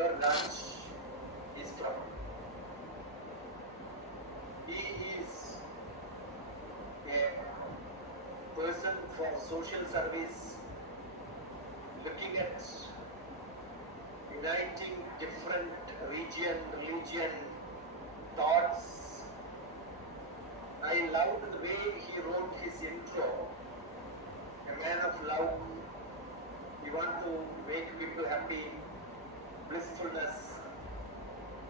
where Raj is from. He is a person for social service, looking at uniting different religion, thoughts. I loved the way he wrote his intro. A man of love. We want to make people happy, blissfulness.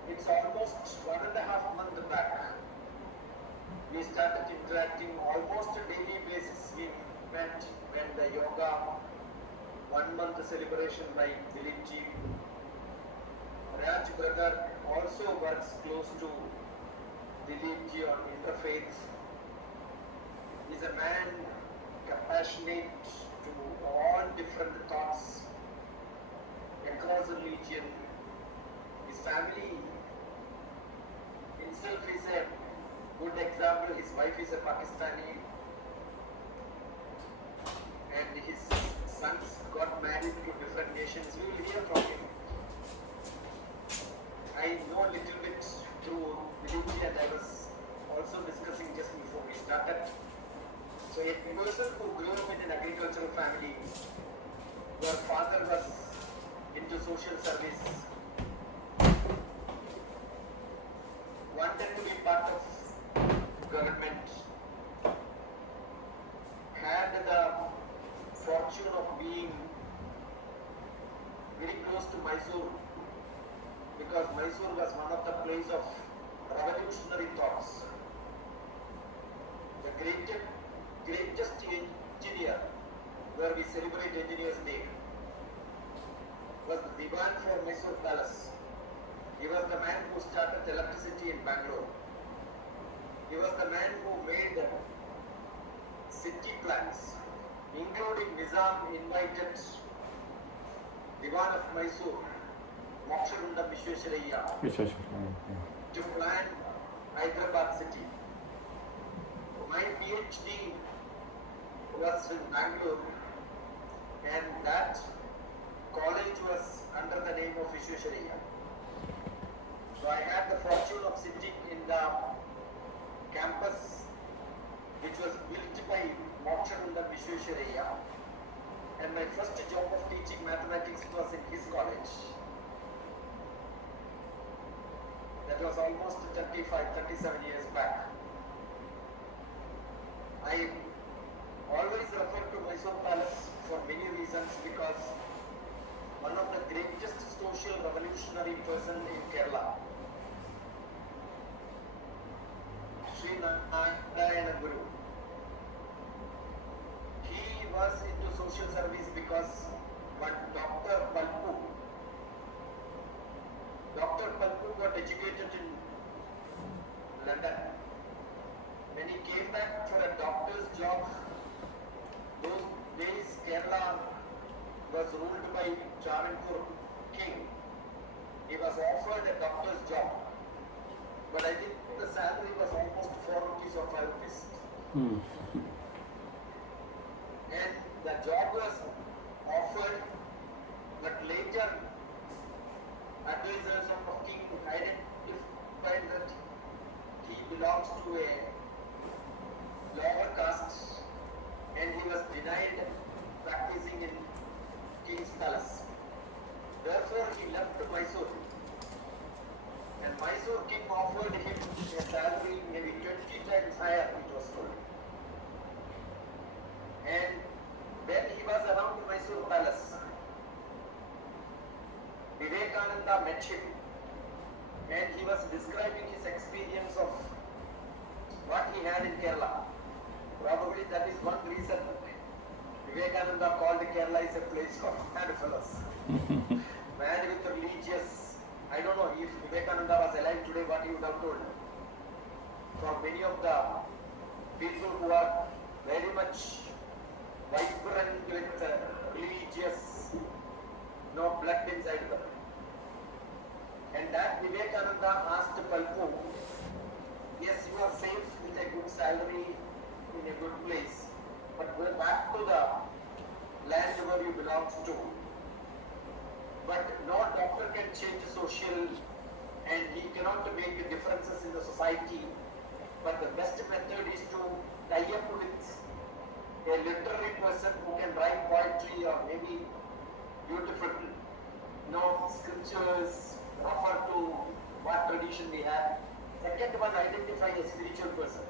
It's almost 1.5 months back. We started interacting almost a daily basis. We met when the yoga 1 month celebration by Dilip ji. Raj brother also works close to Dilip ji on interfaith. He's a man compassionate to all different thoughts across religion. His family himself is a good example. His wife is a Pakistani and his sons got married to different nations. We will hear from him. I know a little bit through Dilipji, and I was also discussing just before we started. So a person who grew up in an agricultural family, where father was into social service, wanted to be part of government, had the fortune of being very close to Mysore, because Mysore was one of the places of revolutionary thoughts. The greatest engineer, where we celebrate Engineers Day, was the Divan for Mysore Palace. He was the man who started electricity in Bangalore. He was the man who made city plans, including Nizam invited Divan of Mysore, Mokshavundam Vishwesvaraya, to plan Hyderabad city. My PhD was in Bangalore, and that college was under the name of Vishwesvaraya. So I had the fortune of sitting in the campus which was built by Mokshavundam Vishwesvaraya, and my first job of teaching mathematics was in his college. That was almost 37 years back. I always refer to Mysore Palace for many reasons, because one of the greatest social revolutionary person in Kerala, Sri Lingaiah Guru, he was into social service because when Dr. Palpu got educated in London. When he came back for a doctor's job, those days Kerala was ruled by Travancore king. He was offered a doctor's job, but I think the salary was almost 4 rupees or 5 rupees. And the job was offered, but later advisors of king identified that he belongs to a lower caste, and he was denied practicing in King's Palace. Therefore, he left Mysore, and Mysore king offered him a salary maybe 20 times higher, it was told. And when he was around Mysore Palace, Vivekananda met him, and he was describing his experience of what he had in Kerala. Probably that is one reason Vivekananda called Kerala is a place of handfellows. Man with religious, I don't know if Vivekananda was alive today, what he would have told. For many of the people who are very much vibrant with religious, no blood inside them. And that Vivekananda asked Palpu, yes, you are safe with a good salary in a good place, but go back to the land where you belong to. But no doctor can change differences in the society, but the best method is to tie up with a literary person who can write poetry or maybe beautiful, scriptures, refer to what tradition we have. Second one, identify a spiritual person.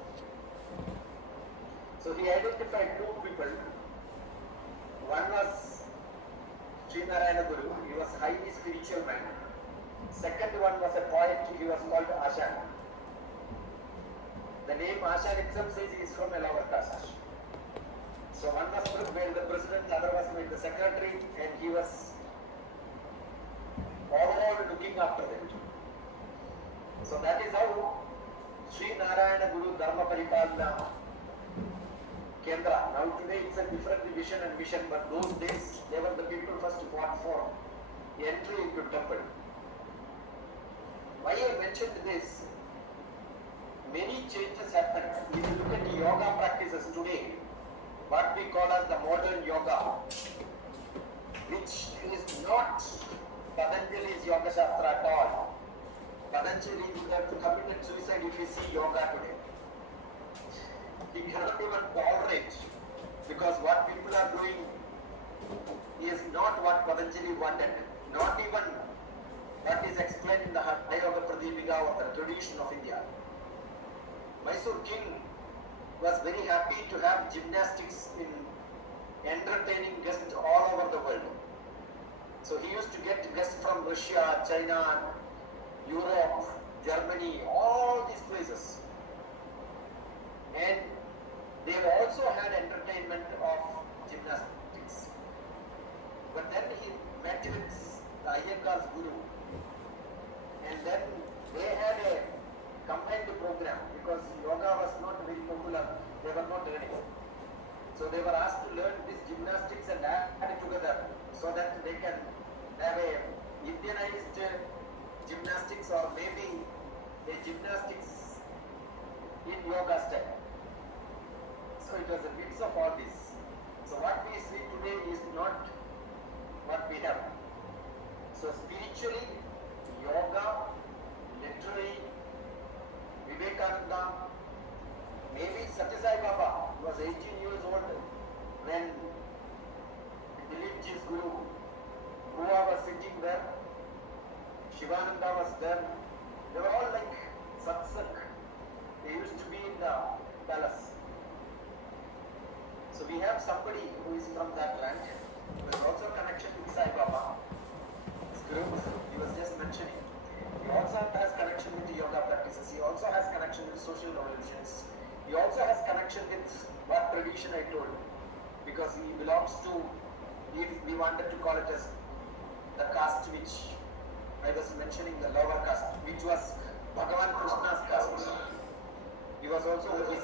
So he identified two people. One was Sri Guru. He was highly spiritual man. Second one was a poet. He was called Occassion. The name Occassion itself says he is from a lower caste. So one was made the president, the other was made the secretary, and he was all looking after them. So that is how Sri Narayana Guru Dharma Paripalana Kendra. Now today it's a different vision and mission, but those days they were the people first fought for entry into temple. Why I mentioned this? Many changes happened. If you look at yoga practices today, what we call as the modern yoga, which is not Patanjali's Yoga Shastra at all. Patanjali would have committed suicide if you see yoga today. He cannot even tolerate, because what people are doing is not what Patanjali wanted, not even what is explained in the Hatha Yoga Pradipika or the tradition of India. Mysore king was very happy to have gymnastics in entertaining guests all over the world. So he used to get guests from Russia, China, Europe, Germany, all these places. And they also had entertainment of gymnastics. But then he met with Iyengar's Guru. And then they had a combined program, because yoga was not very popular, they were not earning. So they were asked to learn this gymnastics and add it together so that they can have a Indianized gymnastics, or maybe a gymnastics in yoga style. So it was a mix of all this. So what we see today is not what we have. So spiritually, yoga, literary, Vivekananda, maybe Satya Sai Baba was 18 years old when Dilipji's Guru, Bua was sitting there, Shivananda was there. They were all like satsang. They used to be in the palace. So we have somebody who is from that land, who has also a connection with Sai Baba. His group, he was just mentioning. He also has connection with the yoga practices. He also has connection with social revolutions. He also has connection with what tradition I told, because he belongs to, if we wanted to call it as the caste which I was mentioning, the lower caste, which was Bhagavan Krishna's caste. He was also with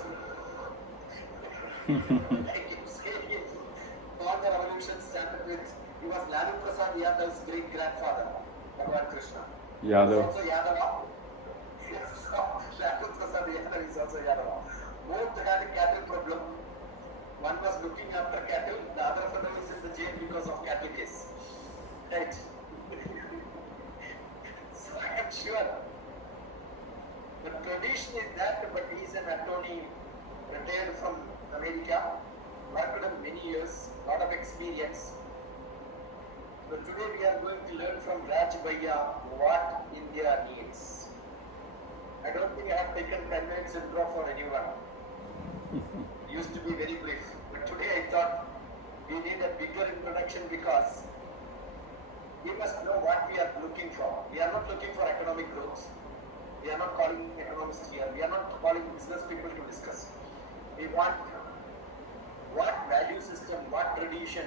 all the revolutions started with, he was Lalu Prasad Yadav's great grandfather, Bhagavan Krishna. Yadav. Also Yadava. Lalu Prasad Yadav is also Yadava. Both had a cattle problem. One was looking after cattle, the other fellow is in the jail because of cattle case. Right? So I am sure the tradition is that, but he is an attorney, retired from America, worked for many years, lot of experience. But today we are going to learn from Raj Bhaiya what India needs. I don't think I have taken 10 minutes intro for anyone. It used to be very brief. But today I thought we need a bigger introduction, because we must know what we are looking for. We are not looking for economic growth. We are not calling economists here. We are not calling business people to discuss. We want what value system, what tradition,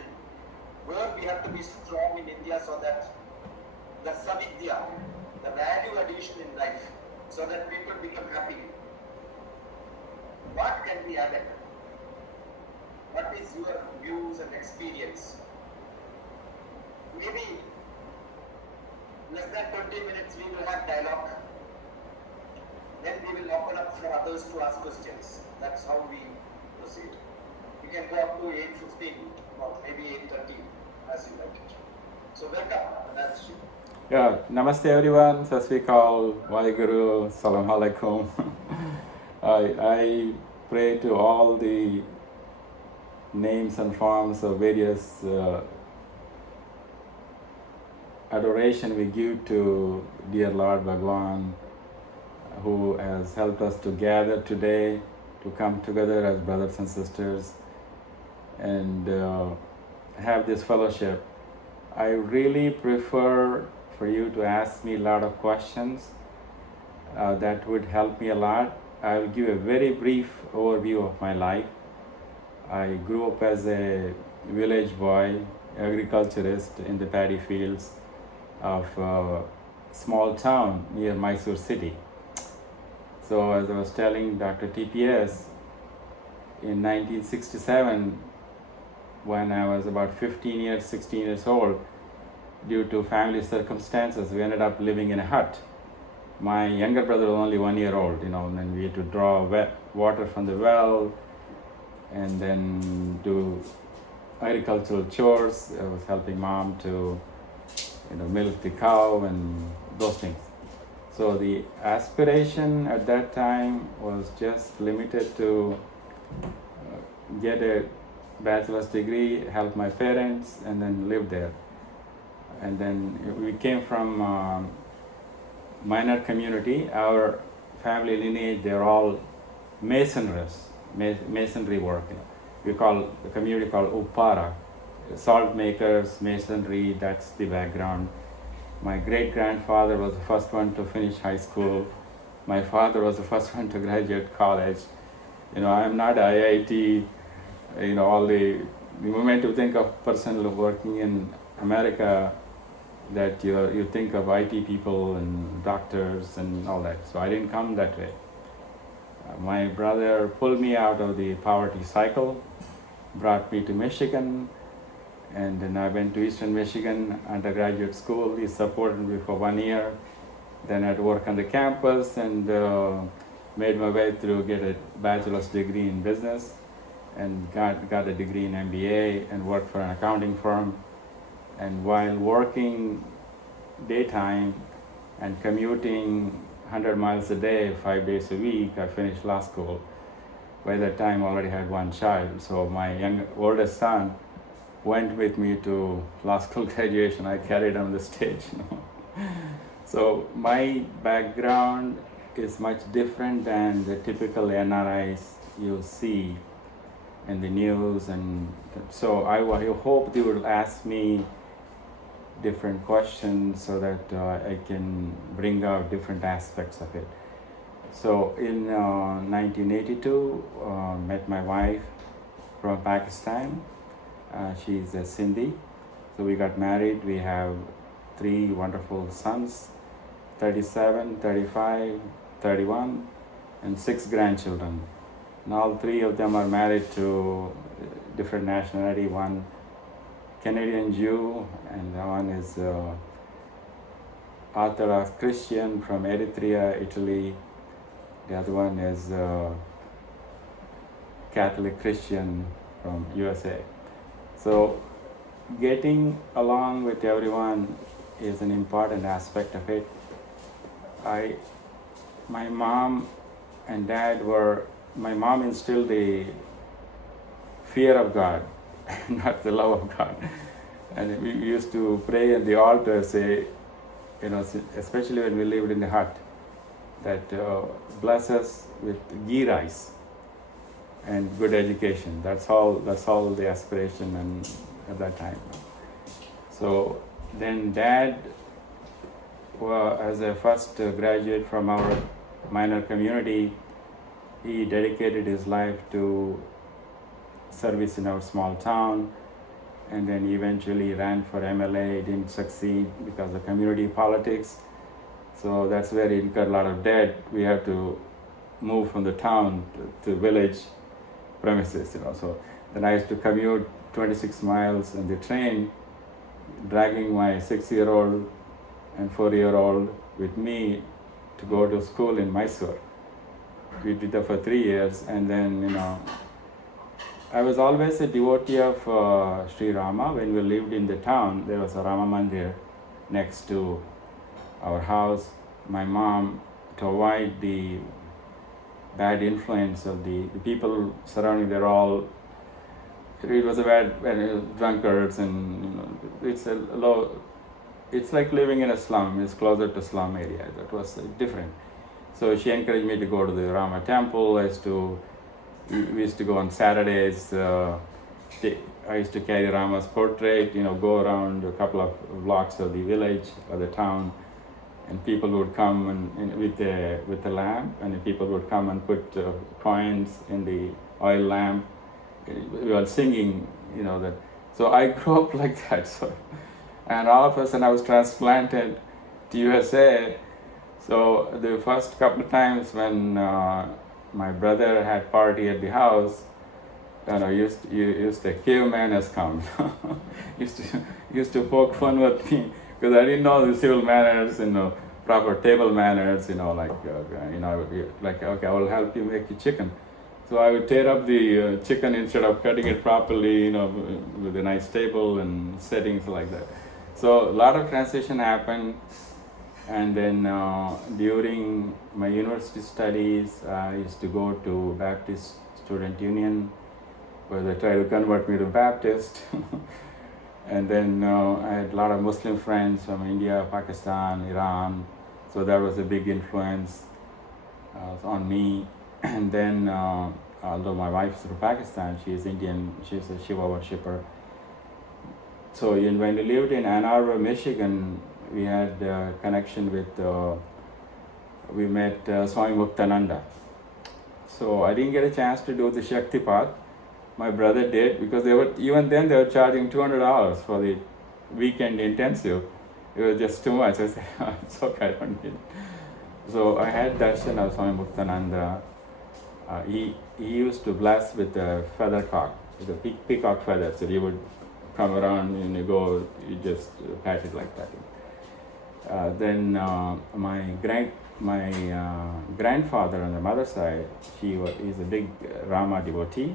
where we have to be strong in India, so that the savidya, the value addition in life, so that people become happy. What can be added? What is your views and experience? Maybe less than 20 minutes we will have dialogue. Then we will open up for others to ask questions. That's how we proceed. We can go up to 8:15 or maybe 8:30 as you like it. So welcome, that's Yeah, namaste everyone. Sasrikal, Waheguru, Salam Alaikum. I pray to all the names and forms of various adoration we give to dear Lord Bhagwan, who has helped us to gather today, to come together as brothers and sisters and have this fellowship. I really prefer for you to ask me a lot of questions. That would help me a lot. I will give a very brief overview of my life. I grew up as a village boy, agriculturist in the paddy fields of a small town near Mysore city. So as I was telling Dr.TPS, in 1967, when I was about 15 years, 16 years old, due to family circumstances, we ended up living in a hut. My younger brother was only 1 year old, and then we had to draw water from the well and then do agricultural chores. I was helping mom to, milk the cow and those things. So the aspiration at that time was just limited to get a bachelor's degree, help my parents, and then live there. And then we came from minor community. Our family lineage, they're all masonry work. We call the community called Uppara, salt makers, masonry. That's the background. My great grandfather was the first one to finish high school. My father was the first one to graduate college. I'm not IIT. All the moment you think of person working in America, that you think of IT people and doctors and all that. So I didn't come that way. My brother pulled me out of the poverty cycle, brought me to Michigan, and then I went to Eastern Michigan undergraduate school. He supported me for 1 year. Then I had to work on the campus and made my way through, get a bachelor's degree in business, and got a degree in MBA and worked for an accounting firm. And while working daytime and commuting 100 miles a day, 5 days a week, I finished law school. By that time, I already had one child. So my oldest son went with me to law school graduation. I carried him on the stage. So my background is much different than the typical NRIs you see in the news. And so I hope they will ask me different questions so that I can bring out different aspects of it. So in 1982, met my wife from Pakistan. She's a Sindhi. So we got married. We have 3 wonderful sons, 37, 35, 31, and 6 grandchildren. And all 3 of them are married to different nationality. One Canadian Jew, and one is Orthodox Christian from Eritrea, Italy. The other one is Catholic Christian from USA. So getting along with everyone is an important aspect of it. My mom and dad my mom instilled the fear of God, not the love of God. And we used to pray at the altar, say, especially when we lived in the hut, that bless us with ghee rice and good education. That's all the aspiration and at that time. So then Dad, as a first graduate from our minor community, he dedicated his life to service in our small town, and then eventually ran for MLA. Didn't succeed because of community politics. So that's where he incurred a lot of debt. We had to move from the town to village premises, So then I used to commute 26 miles on the train, dragging my 6-year-old and 4-year-old with me to go to school in Mysore. We did that for 3 years, and then, I was always a devotee of Sri Rama. When we lived in the town, there was a Rama Mandir next to our house. My mom, to avoid the bad influence of the people surrounding, they're all, it was a bad drunkards, and it's a low, it's like living in a slum. It's closer to slum area. That was different. So she encouraged me to go to the Rama temple. We used to go on Saturdays. I used to carry Rama's portrait, go around a couple of blocks of the village or the town, and people would come with the lamp, and people would come and put coins in the oil lamp. We were singing, that. So I grew up like that. So, and all of a sudden I was transplanted to USA. So the first couple of times when my brother had party at the house, used to caveman has come. used to poke fun with me because I didn't know the civil manners, proper table manners, like okay, I will help you make your chicken. So I would tear up the chicken instead of cutting it properly, with a nice table and settings like that. So a lot of transition happened. And then during my university studies, I used to go to Baptist Student Union, where they tried to convert me to Baptist. And then I had a lot of Muslim friends from India, Pakistan, Iran. So that was a big influence on me. And then, although my wife is from Pakistan, she is Indian, she's a Shiva worshipper. So when we lived in Ann Arbor, Michigan, we had a connection with, we met Swami Muktananda. So I didn't get a chance to do the Shaktipat. My brother did, because they were charging $200 for the weekend intensive. It was just too much. I said, it's okay, I don't need it. So I had darshan of Swami Muktananda. He used to bless with a feather cock, with a peacock feather. So he would come around and you just pat it like that. Then my grandfather on the mother's side, he's a big Rama devotee,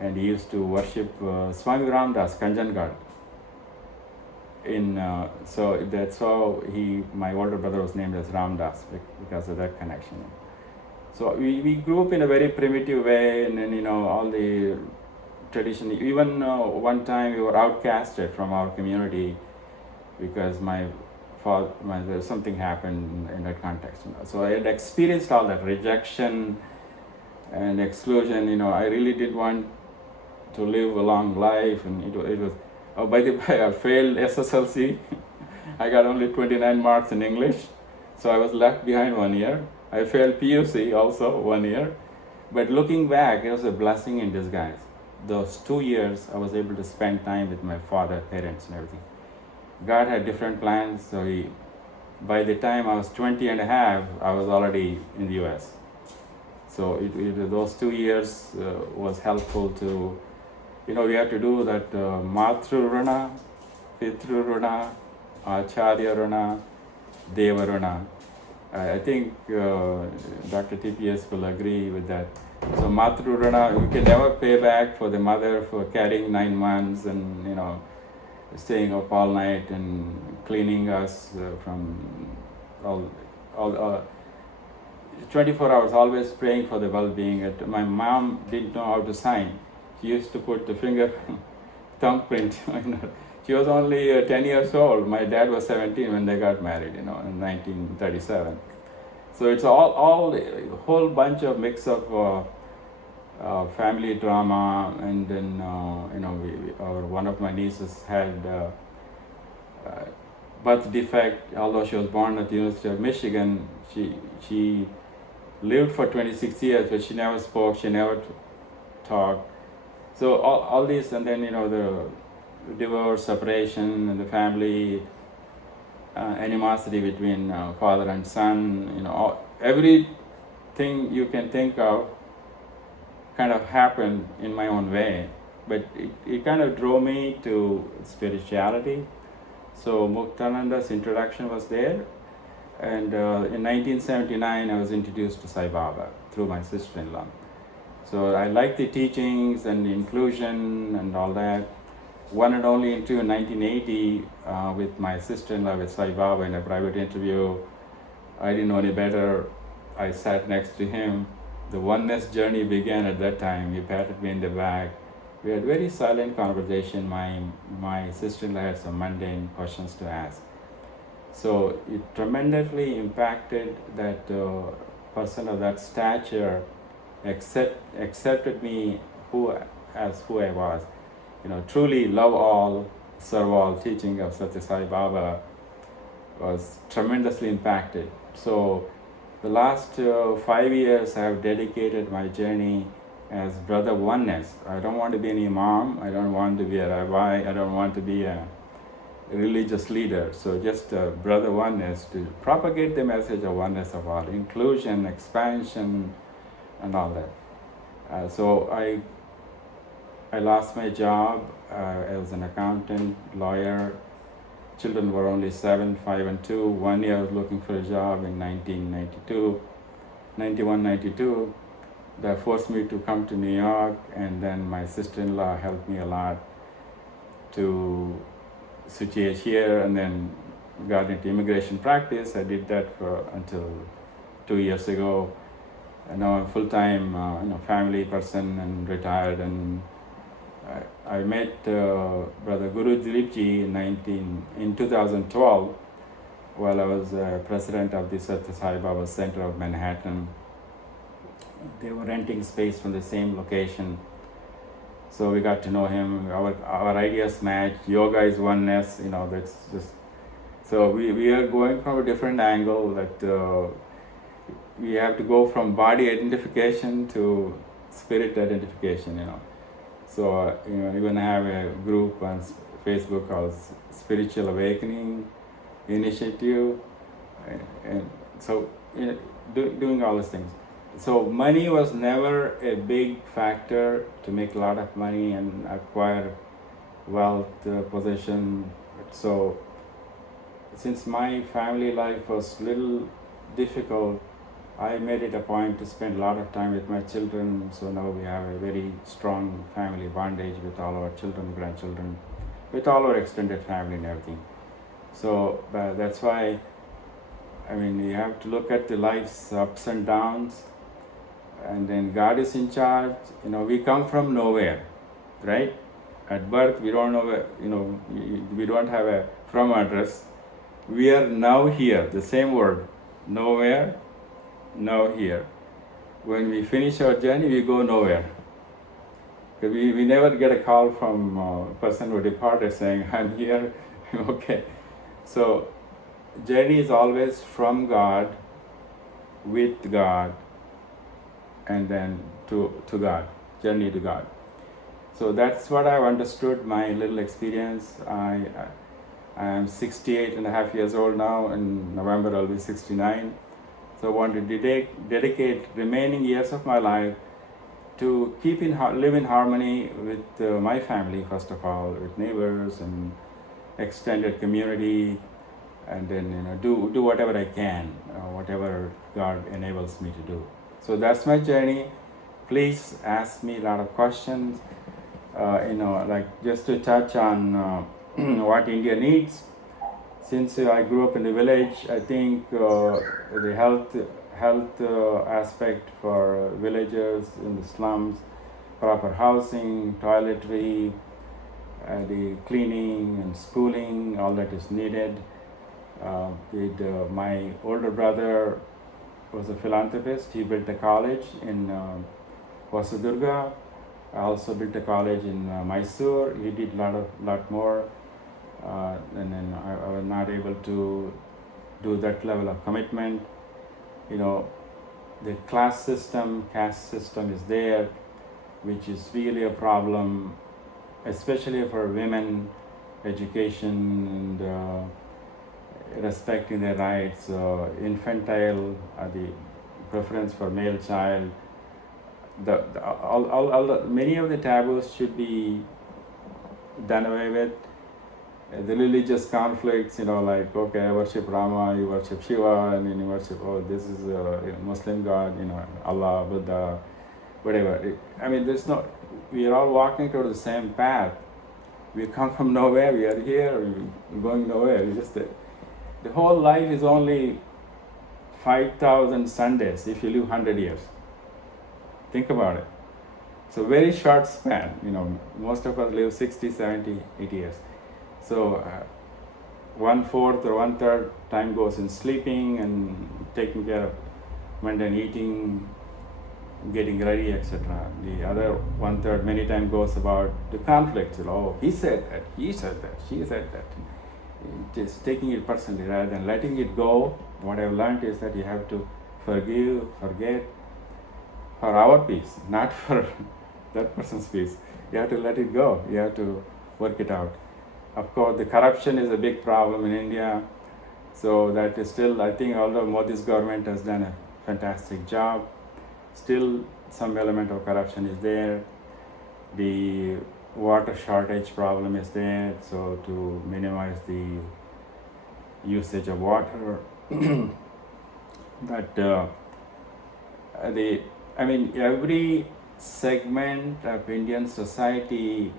and he used to worship Swami Ramdas Kanjangarh. So that's how my older brother was named as Ramdas, because of that connection. So we grew up in a very primitive way, and then all the tradition. Even one time we were outcasted from our community because something happened in that context. So I had experienced all that rejection and exclusion. I really did want to live a long life, and it was. Oh, by the way, I failed SSLC. I got only 29 marks in English, so I was left behind 1 year. I failed PUC also 1 year, but looking back, it was a blessing in disguise. Those 2 years, I was able to spend time with my father, parents, and everything. God had different plans, so by the time I was 20 and a half, I was already in the US. So those 2 years was helpful to, we have to do that Matru Runa, Pitru Runa, Acharya Runa, Deva Runa. I think Dr.TPS will agree with that. So Matru Runa, we can never pay back for the mother for carrying 9 months and, staying up all night and cleaning us from all 24 hours, always praying for the well-being. My mom didn't know how to sign. She used to put the finger thumbprint. She was only 10 years old. My dad was 17 when they got married, in 1937. So it's all a whole bunch of mix of family drama, and then one of my nieces had birth defect. Although she was born at the University of Michigan, she lived for 26 years, but she never spoke, she never talked. So all this, and then the divorce, separation, and the family animosity between father and son, everything you can think of kind of happened in my own way, but it kind of drove me to spirituality. So Muktananda's introduction was there, and in 1979 I was introduced to Sai Baba through my sister-in-law. So I liked the teachings and the inclusion and all that. one and only interview in 1980 with my sister-in-law with Sai Baba in a private interview. I didn't know any better. I sat next to him. The oneness journey began at that time. He patted me in the back. We had very silent conversation. My sister-in-law had some mundane questions to ask. So it tremendously impacted that person of that stature accepted me as who I was. Truly love all, serve all teaching of Satya Sai Baba was tremendously impacted. So the last 5 years I have dedicated my journey as Brother Oneness. I don't want to be an imam, I don't want to be a rabbi, I don't want to be a religious leader. So just Brother Oneness to propagate the message of oneness of all, inclusion, expansion, and all that. So I lost my job as an accountant, lawyer. Children were only 7, 5, and 2. 1 year I was looking for a job in 91, 92. That forced me to come to New York, and then my sister-in-law helped me a lot to situate here, and then got into immigration practice. I did that until 2 years ago. And now I'm a full-time family person and retired. And I met Brother Guru Dilipji in 2012 while I was president of the Satya Sai Baba Center of Manhattan. They were renting space from the same location. So we got to know him. Our ideas matched. Yoga is oneness, that's just. So we are going from a different angle that we have to go from body identification to spirit identification, So, even have a group on Facebook called Spiritual Awakening Initiative. And so, doing all these things. So money was never a big factor to make a lot of money and acquire wealth, possession. So since my family life was little difficult, I made it a point to spend a lot of time with my children. So now we have a very strong family bondage with all our children, grandchildren, with all our extended family and everything. So that's why, you have to look at the life's ups and downs, and then God is in charge. We come from nowhere, right? At birth, we don't know, we don't have a from address. We are now here, the same word, nowhere, now here. When we finish our journey, we go nowhere. We never get a call from a person who departed saying, I'm here, okay. So, journey is always from God, with God, and then to God, journey to God. So that's what I've understood, my little experience. I am 68 and a half years old now. In November I'll be 69. So I want to dedicate remaining years of my life to live in harmony with my family, first of all, with neighbors and extended community, and then do whatever I can, whatever God enables me to do. So that's my journey. Please ask me a lot of questions, like just to touch on what India needs. Since I grew up in the village, I think the health aspect for villagers in the slums, proper housing, toiletry, the cleaning and schooling, all that is needed. My older brother was a philanthropist. He built a college in Vasadurga. I also built a college in Mysore. He did a lot more. And then I was not able to do that level of commitment. The class system, caste system is there, which is really a problem, especially for women, education and respecting their rights, infantile, the preference for male child. Many of the taboos should be done away with. The religious conflicts, like, okay, I worship Rama, you worship Shiva, and then you worship, this is a Muslim God, Allah, Buddha, whatever. We are all walking toward the same path, We come from nowhere, we are here, we're going nowhere. The whole life is only 5,000 Sundays if you live 100 years. Think about it. So very short span, most of us live 60, 70, 80 years. So 1/4 or 1/3 time goes in sleeping and taking care of mundane eating, getting ready, etc. The other 1/3 many times goes about the conflicts. He said that, he said that, she said that. Just taking it personally rather than letting it go. What I've learned is that you have to forgive, forget for our peace, not for that person's peace. You have to let it go. You have to work it out. Of course, the corruption is a big problem in India. So that is still, I think, although Modi's government has done a fantastic job, still some element of corruption is there. The water shortage problem is there. So to minimize the usage of water, but every segment of Indian society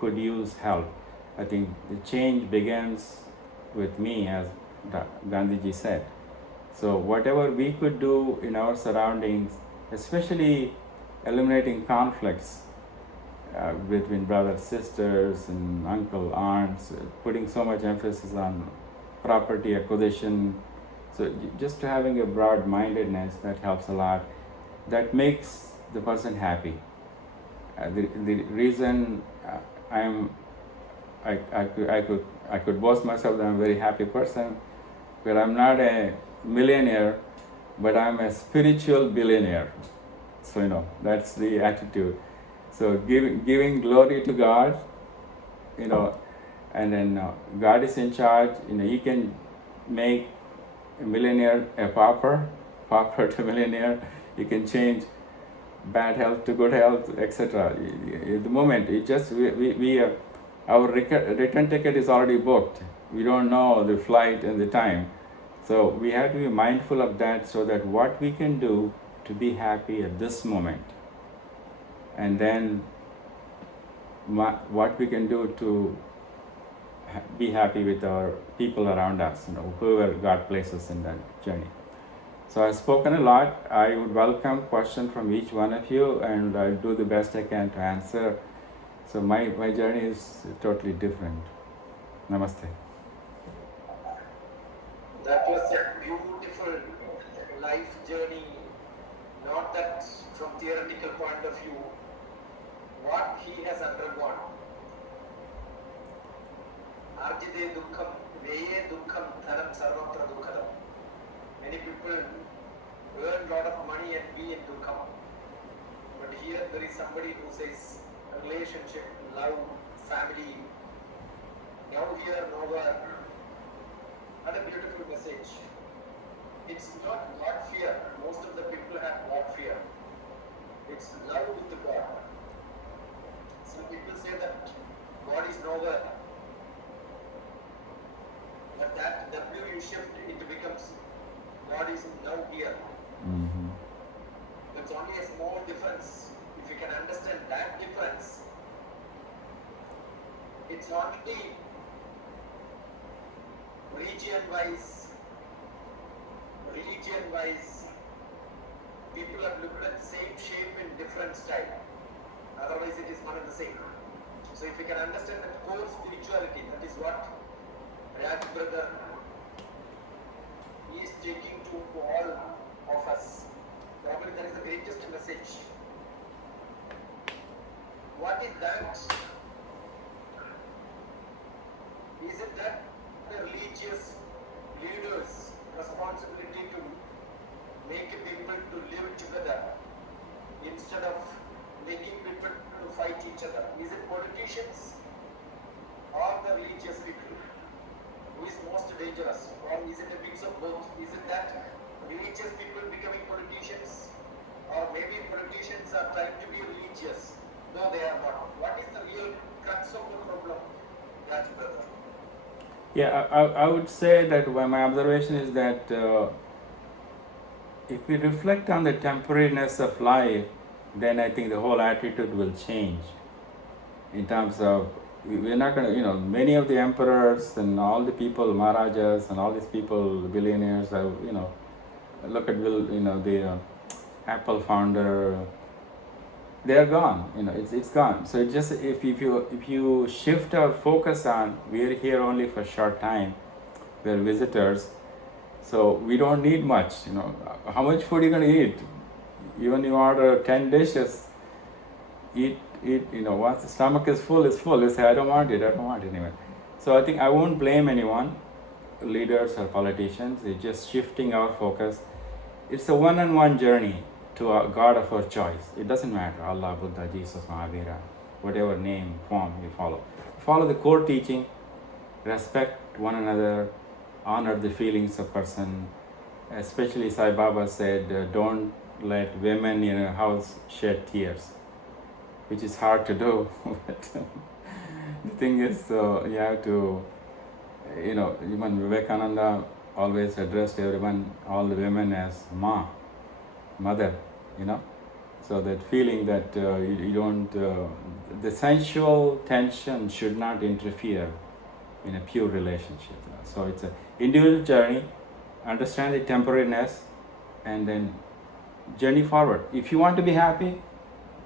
could use help. I think the change begins with me, as Gandhiji said. So whatever we could do in our surroundings, especially eliminating conflicts between brothers, sisters, and uncle, aunts, putting so much emphasis on property acquisition. So just having a broad-mindedness, that helps a lot. That makes the person happy. The reason I could boast myself that I'm a very happy person, but I'm not a millionaire, but I'm a spiritual billionaire. So that's the attitude. So giving glory to God, and then God is in charge. He can make a millionaire a pauper to millionaire. He can change bad health to good health, etc. At the moment, it just our return ticket is already booked. We don't know the flight and the time, so we have to be mindful of that, so that what we can do to be happy at this moment, and then what we can do to be happy with our people around us, whoever God places in that journey. So I've spoken a lot. I would welcome questions from each one of you, and I'll do the best I can to answer. So my journey is totally different. Namaste. That was a beautiful life journey, not that from theoretical point of view, what he has undergone. Arjite dukkham, veye dukkham, dhanam sarvatra dukkadam. Many people earn a lot of money and be in dukkham. But here there is somebody who says relationship, love, family, now here, nowhere. And a beautiful message. It's not God fear. Most of the people have God fear. It's love with God. Some people say that God is nowhere. But that W you shift, it becomes God is now here. Mm-hmm. It's only a small difference. If you can understand that difference, it's only religion-wise, people have looked at the same shape in different style. Otherwise, it is one and the same. So, if you can understand the core spirituality, that is what Raj brother is taking to all of us. Probably that is the greatest message. What is that? Is it that the religious leaders' responsibility to make people to live together instead of making people to fight each other? Is it politicians or the religious people? Who is most dangerous? Or is it a mix of both? Is it that religious people becoming politicians? Or maybe politicians are trying to be religious? No, they are not. What is the real crux of the problem, Raj brother? Yeah, I would say that my observation is that if we reflect on the temporariness of life, then I think the whole attitude will change in terms of we're not going to, many of the emperors and all the people, Maharajas and all these people, billionaires, look at the Apple founder, they are gone. It's gone. So it just if you shift our focus on, we're here only for a short time, we're visitors, so we don't need much. How much food are you going to eat? Even you order 10 dishes, eat. Once the stomach is full, you say, I don't want it anyway. So I think I won't blame anyone, leaders or politicians. It's just shifting our focus. It's a one-on-one journey to a God of our choice. It doesn't matter, Allah, Buddha, Jesus, Mahavira, whatever name, form you follow. Follow the core teaching, respect one another, honor the feelings of person. Especially Sai Baba said, don't let women in a house shed tears, which is hard to do. But the thing is, you have to, even Vivekananda always addressed everyone, all the women as mother, So that feeling that you don't, the sensual tension should not interfere in a pure relationship. So it's an individual journey, understand the temporariness, and then journey forward. If you want to be happy,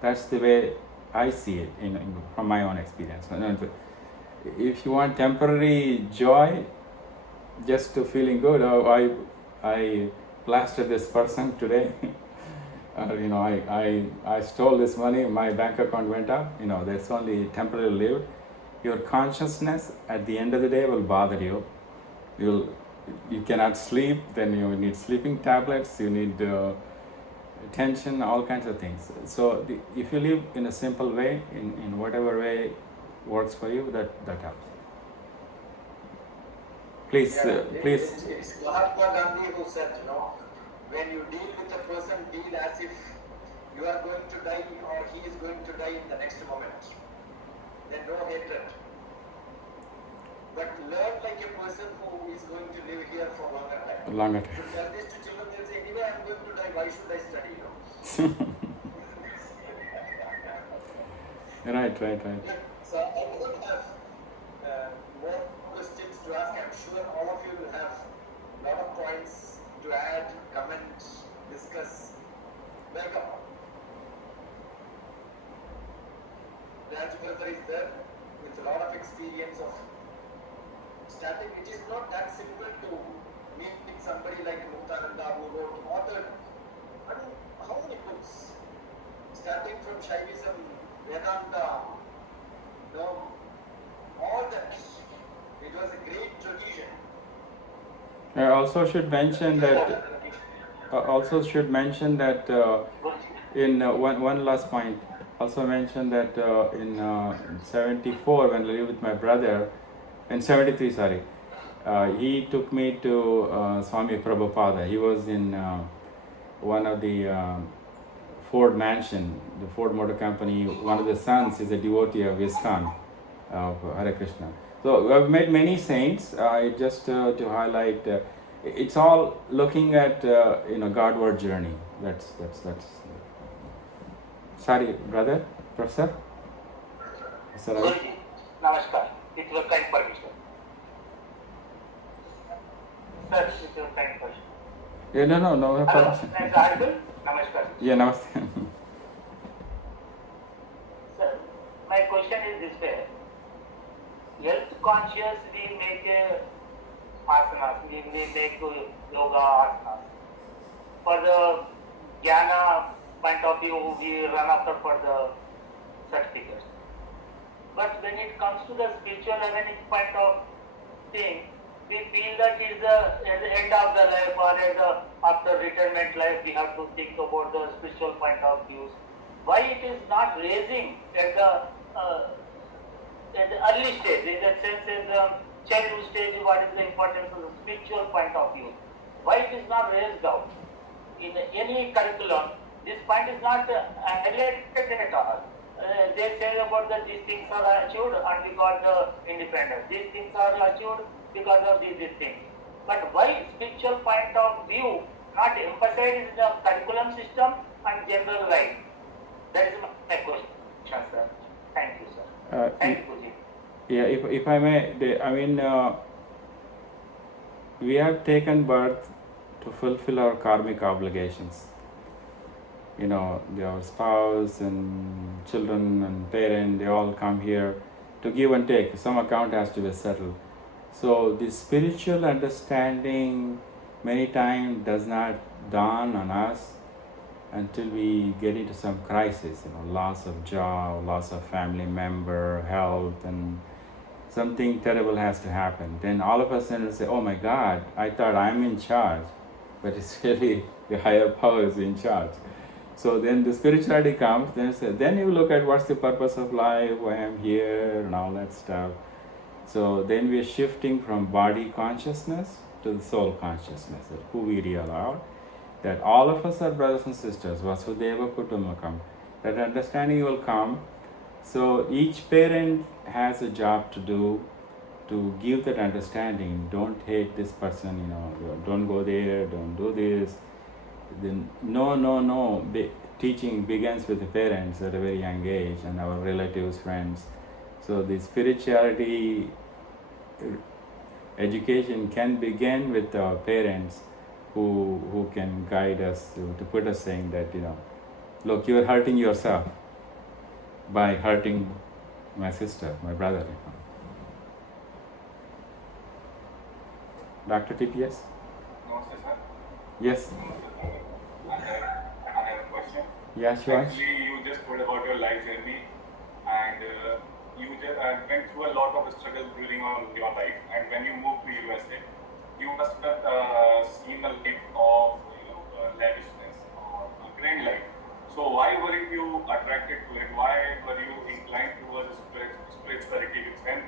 that's the way I see it from my own experience. If you want temporary joy, just to feeling good, I blasted this person today, I stole this money, my bank account went up, that's only temporarily lived. Your consciousness at the end of the day will bother you. You cannot sleep, then you need sleeping tablets, you need tension, all kinds of things. So if you live in a simple way, in whatever way works for you, that helps. Please, please. It's Mahatma Gandhi who said, when you deal with a person, deal as if you are going to die or he is going to die in the next moment. Then no hatred. But learn like a person who is going to live here for longer time. Longer time. If you tell this to children, they'll say, anyway, I'm going to die, why should I study? Right. So I don't have more questions to ask. I'm sure all of you will have a lot of points to add, comment, discuss. Welcome. Raj brother is there with a lot of experience of starting. It is not that simple to meet somebody like Muktananda who wrote, authored, how many books? Starting from Shaivism, Vedanta, all that. It was a great tradition. I also should mention that, in one last point, also mention that in 74, when I lived with my brother, in 73, sorry, he took me to Swami Prabhupada. He was in one of the Ford mansion, the Ford Motor Company. One of the sons is a devotee of ISKCON, of Hare Krishna. So I've met many saints. Just to highlight, it's all looking at Godward journey. That's. Sorry, brother, professor. Namaskar. With your kind permission. Sir, with your kind permission. Yeah, no. Hello, Namaskar. Yeah, namaste. Sir, my question is this way. Health conscious, we make asanas, we make yoga asanas. For the jnana point of view, we run after for the certificates. But when it comes to the spiritual awakening point of thing, we feel that at the end of the life or after retirement life, we have to think about the spiritual point of views. Why it is not raising at the early stage, in that sense, in the childhood stage, what is the importance of the spiritual point of view? Why it is not raised out? In any curriculum, this point is not highlighted at all. They say about that these things are achieved and we got the independence. These things are achieved because of these things. But why spiritual point of view not emphasized in the curriculum system and general life? That is my question, sir. Thank you, sir. Thank you, Guruji. Yeah, if I may, we have taken birth to fulfill our karmic obligations. Our spouse and children and parent, they all come here to give and take. Some account has to be settled. So the spiritual understanding many times does not dawn on us until we get into some crisis, loss of job, loss of family member, health, and something terrible has to happen. Then all of a sudden we say, oh my God, I thought I'm in charge, but it's really the higher power is in charge. So then the spirituality comes, then you look at what's the purpose of life, why I'm here, and all that stuff. So then we are shifting from body consciousness to the soul consciousness, that who we really are, that all of us are brothers and sisters, Vasudeva Kutumbakam. That understanding will come. So each parent has a job to do to give that understanding. Don't hate this person, don't go there, don't do this. Then no. Teaching begins with the parents at a very young age and our relatives, friends. So the spirituality education can begin with our parents who can guide us to put us saying that, look, you're hurting yourself by hurting my sister, my brother. Dr. TPS? Namaste, sir. Yes. I have a question. Yeah, sure. Actually, you just told about your life journey, and you just went through a lot of struggles during your life. And when you moved to USA, you must have seen a life of lavishness or a grand life. So why were you attracted to it? Why were you inclined towards spirituality? When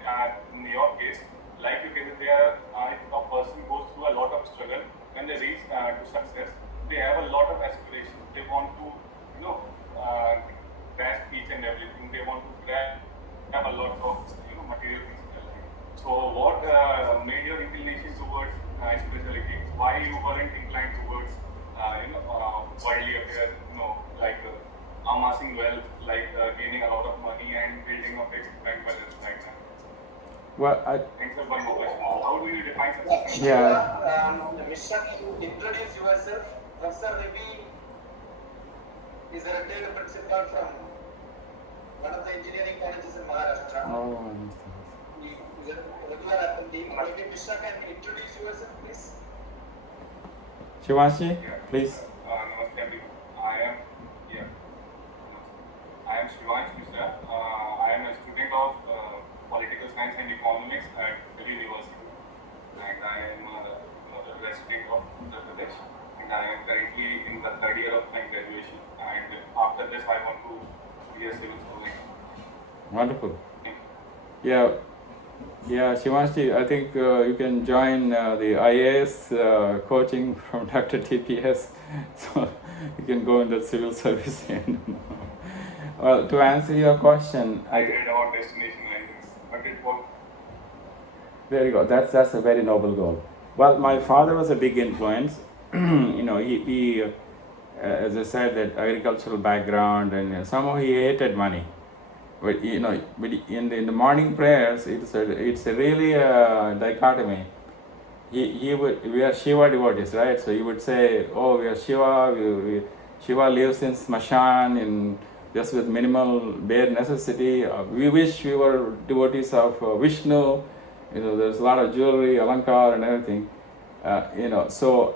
in your case, like you said, if a person goes through a lot of struggle, when they reach to success, they have a lot of aspirations. They want to, grasp each and everything. They want to grab a lot of, material things in their life. So, what made your inclination towards spirituality? Why you weren't inclined towards, worldly affairs? Like amassing wealth, like gaining a lot of money and building a big bank balance like that. Well, Thanks for one more question. How do you define success? Yeah. The mission to introduce yourself. Professor Ravi is a retired principal from one of the engineering colleges in Maharashtra. Oh, He is a regular attendee. Maybe Mishra can introduce yourself, please. Shivanshi, please. Namaste everyone. I am Shivansh Mishra. I am a student of political science and economics at Delhi University, and I am a resident of Uttar Pradesh, and I am currently in the third year of my graduation, and after this I want to be a civil servant. Wonderful. Yeah, Shivanshi, I think you can join the IAS coaching from Dr. TPS, so you can go into civil service. Well, to answer your question, I read about destination items, but it worked. There you go. That's a very noble goal. Well, my father was a big influence. He as I said, that agricultural background, and somehow he hated money. But but in the morning prayers, it's a really dichotomy. We are Shiva devotees, right? So he would say, oh, we are Shiva. Shiva lives in Smashan, in just with minimal bare necessity. We wish we were devotees of Vishnu. There's a lot of jewelry, alankar, and everything. So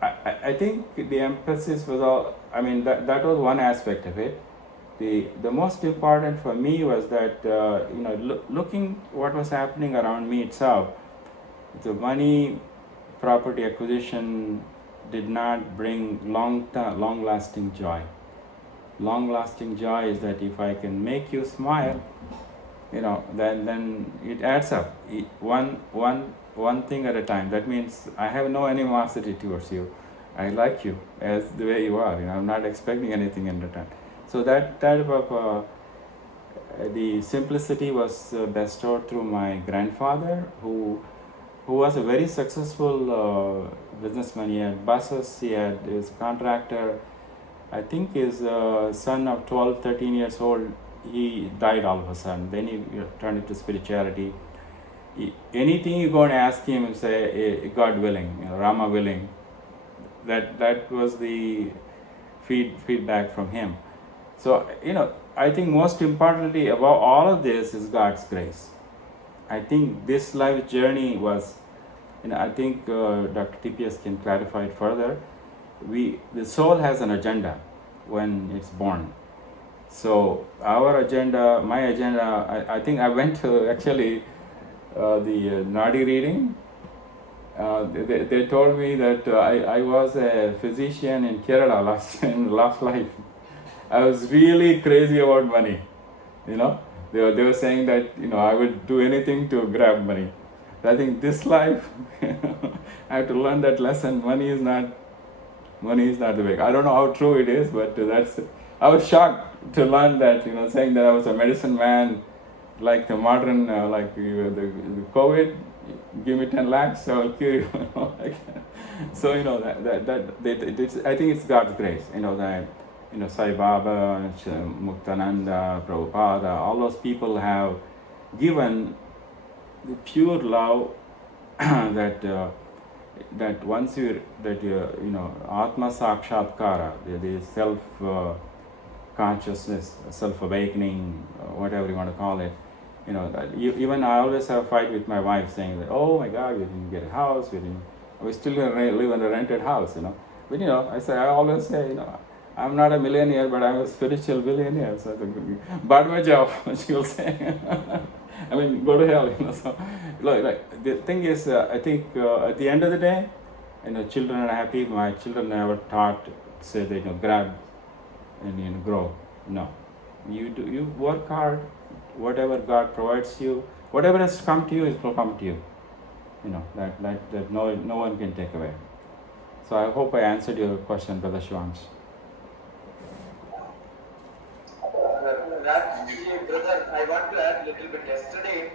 I think the emphasis was all. That was one aspect of it. The most important for me was that looking what was happening around me itself, the money, property acquisition did not bring long-lasting joy. Long-lasting joy is that if I can make you smile, then it adds up. One thing at a time. That means I have no animosity towards you. I like you as the way you are. I'm not expecting anything in return. So that type of the simplicity was bestowed through my grandfather, who was a very successful businessman. He had buses, he was a contractor. I think his son of 12, 13 years old he died all of a sudden. Then he turned into spirituality. Anything you go and ask him, say God willing, Rama willing. That was the feedback from him. So I think most importantly about all of this is God's grace. I think this life journey was, I think Dr. TPS can clarify it further. The soul has an agenda when it's born. So our agenda, my agenda, I think I went to actually the Nadi reading. They told me that I was a physician in Kerala in last life. I was really crazy about money. They were saying that I would do anything to grab money. I think this life I have to learn that lesson. Money is not the way. I don't know how true it is, but I was shocked to learn that, saying that I was a medicine man, like the modern, like the COVID, give me 10 lakhs, I will cure you. So, I think it's God's grace, that, Sai Baba, Muktananda, Prabhupada, all those people have given the pure love that once Atma Sakshatkara, the self consciousness, self awakening, whatever you want to call it, even I always have a fight with my wife saying that, oh my God, we didn't get a house, we still live in a rented house, But I always say, I'm not a millionaire, but I'm a spiritual billionaire. So bad my job, she will say. I mean, go to hell, So, like the thing is, I think at the end of the day, children are happy. My children never taught, say they grab and grow. No, you work hard. Whatever God provides you, whatever has come to you, it will come to you. That no one can take away. So I hope I answered your question, Brother Shivans. Brother, I want to add a little bit. Yesterday,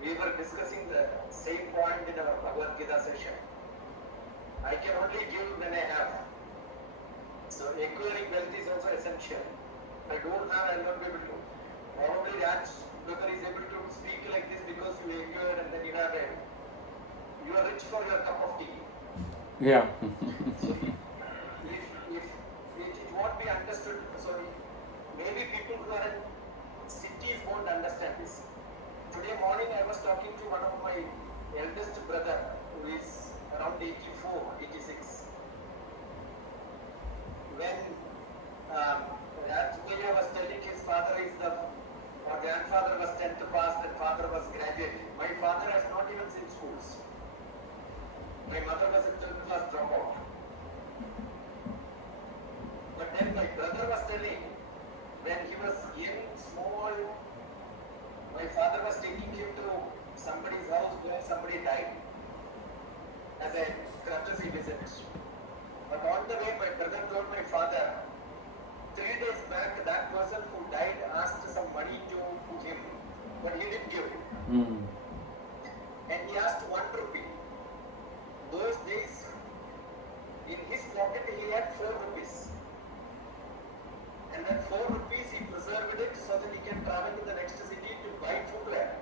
we were discussing the same point in our Bhagavad Gita session. I can only give when I have. So acquiring wealth is also essential. If I don't have, I will not be able to. Probably Raj brother is able to speak like this because you acquire and then you have you are rich for your cup of tea. Yeah. So if it won't be understood, so maybe people who are in cities won't understand this. Today morning I was talking to one of my eldest brother who is around 84, 86. When Lingaiah was telling his father or grandfather was 10th pass, then father was graduating. My father has not even seen schools. My mother was a 12th class dropout. But then my brother was telling, when he was young, small, my father was taking him to somebody's house where somebody died as a courtesy visit. But on the way, my brother told my father, 3 days back, that person who died asked some money to him, but he didn't give. And he asked 1 rupee. Those days, in his pocket, he had 4 rupees. And that 4 rupees, he preserved it so that he can travel to the next city to buy footwear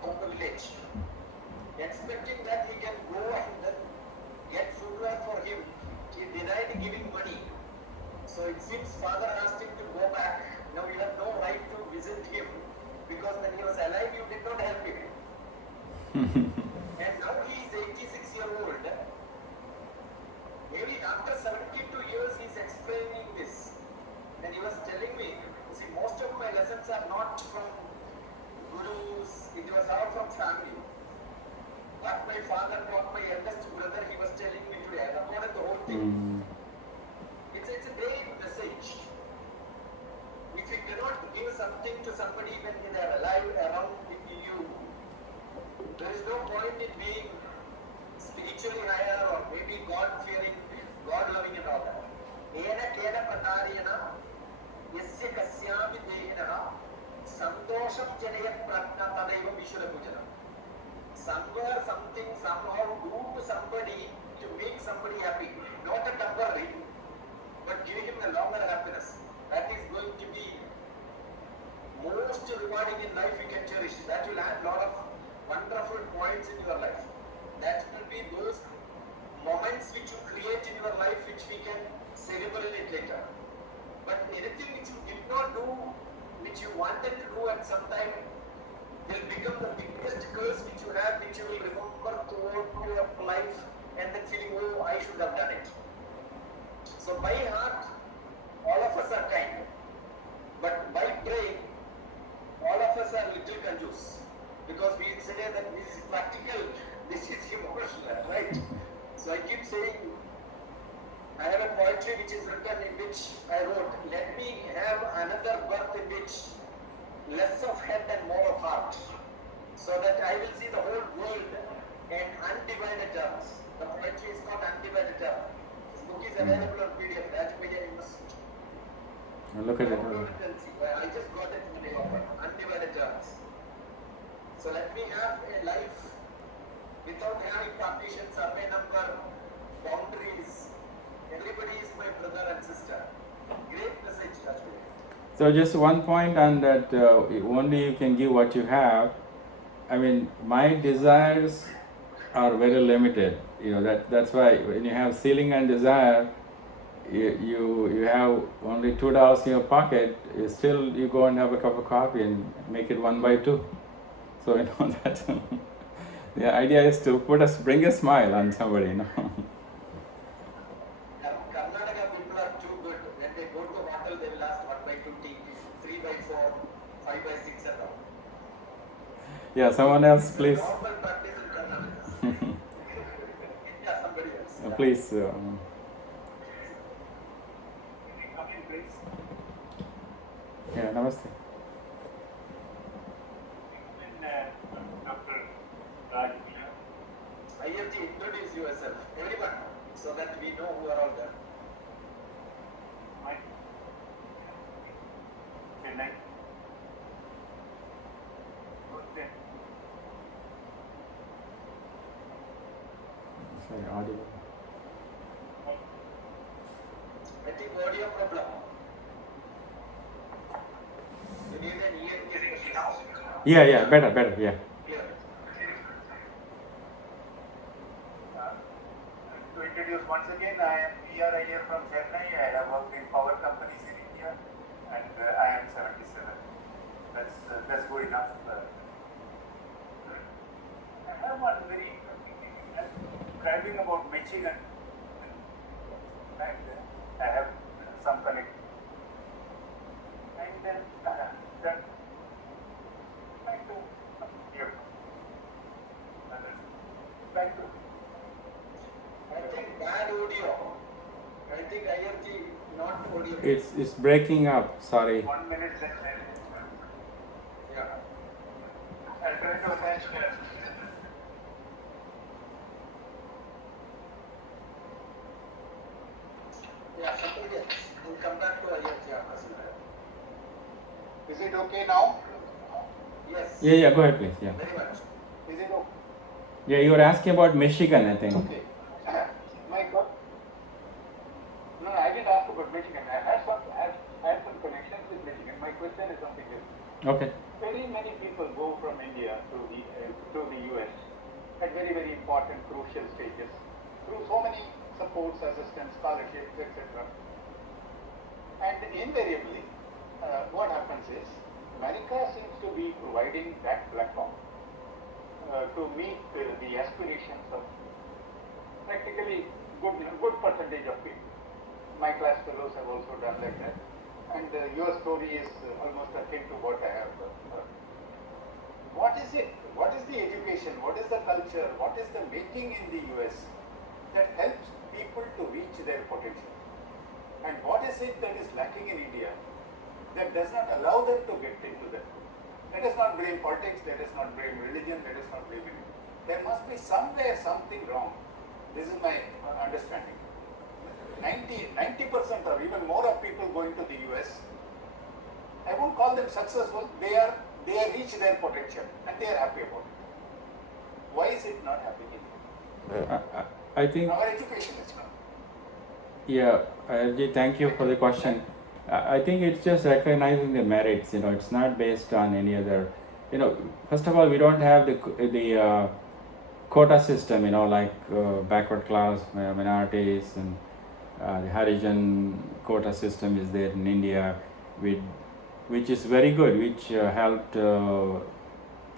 from the village. Expecting that he can go and then get footwear for him, he denied giving money. So it seems father asked him to go back. Now you have no right to visit him because when he was alive, you did not help him. And now he is 86-year-old. Maybe after 72 years, he is explaining this. And he was telling me, see, most of my lessons are not from gurus, it was all from family. What my father taught my eldest brother, he was telling me today. I recorded the whole thing. It's a great message. If you cannot give something to somebody when they are alive around you, there is no point in being spiritually higher or maybe God-fearing, God-loving and all that. Ena kena prakarena yasya kasyami dehinaha santosham janayat pratna tadaiva vishwara pujanam. Somewhere, something, somehow do to somebody to make somebody happy. Not a temporary, but give him a longer happiness. That is going to be most rewarding in life you can cherish. That will add a lot of wonderful points in your life. That will be those moments which you create in your life which we can celebrate later. But anything which you did not do, which you wanted to do at some time, will become the biggest curse which you have, which you will remember throughout your life and then feeling, oh, I should have done it. So by heart, all of us are kind. But by brain, all of us are little confused. Because we say that this is practical, this is emotional, right? So I keep saying, I have a poetry which is written in which I wrote, let me have another birth in which less of head and more of heart, so that I will see the whole world in undivided terms. The poetry is not undivided terms. This book is available on PDF. Rajapedia University. Look at it. I just got it in the offer. Undivided terms. So let me have a life without having partition, survey number, boundaries. Everybody is my brother and sister. Great message, Rajapedia. So just one point on that, only you can give what you have. I mean, my desires are very limited. That's why when you have ceiling and desire, you have only $2 in your pocket. Still, you go and have a cup of coffee and make it 1 by 2. So that the idea is to bring a smile on somebody. Karnataka people are too good. When they go to a hotel, they will ask 1 by 2 tea, 3 by 4, 5 by 6 and all. Yeah, someone else, please. Normal practice in Karnataka. Yeah, somebody else. Please. Come in, please. Yeah, namaste. Dr. Raj. IFG, introduce yourself. Everyone, so that we know who are all there. Chennai. Okay. Sorry, audio. I think audio problem. You need an ENT specialist. Yeah, better, yeah. Clear. To introduce once again, I am PR here from Chennai. I have worked in power companies in India, and I am 77. That's good enough. I have one very interesting thing. Driving about Michigan, and I have some connect. And then that back to here. Back to. I think bad audio. I think IFG not audio. It's breaking up. Sorry. 1 minute then. Yeah. I'll try to attach that. Yeah, somebody else. We'll come back to IFG after some time. Is it okay now? Yes. Yeah, go ahead, please. Yeah. Very much. Is it okay? Yeah, you were asking about Michigan, I think. Okay. My God. No, I didn't ask about Michigan. I had some connections with Michigan. My question is something else. Okay. Very many people go from India to the US at very, very important, crucial stages through so many supports, assistance, scholarships, etc. And invariably, what happens is, America seems to be providing that platform to meet the aspirations of practically good percentage of people. My class fellows have also done like that, and your story is almost akin to what I have heard. What is it? What is the education? What is the culture? What is the making in the US that helps people to reach their potential? And what is it that is lacking in India that does not allow them to get into that? Let us not blame politics, let us not blame religion, let us not blame anything. There must be somewhere something wrong. This is my understanding. 90% or even more of people going to the US, I won't call them successful, they are reached their potential and they are happy about it. Why is it not happening? I think, Our education is not. yeah, Ajay, thank you for the question. I think it's just recognizing the merits. It's not based on any other. First of all, we don't have the quota system. Like backward class minorities and the Harijan quota system is there in India, which is very good, which helped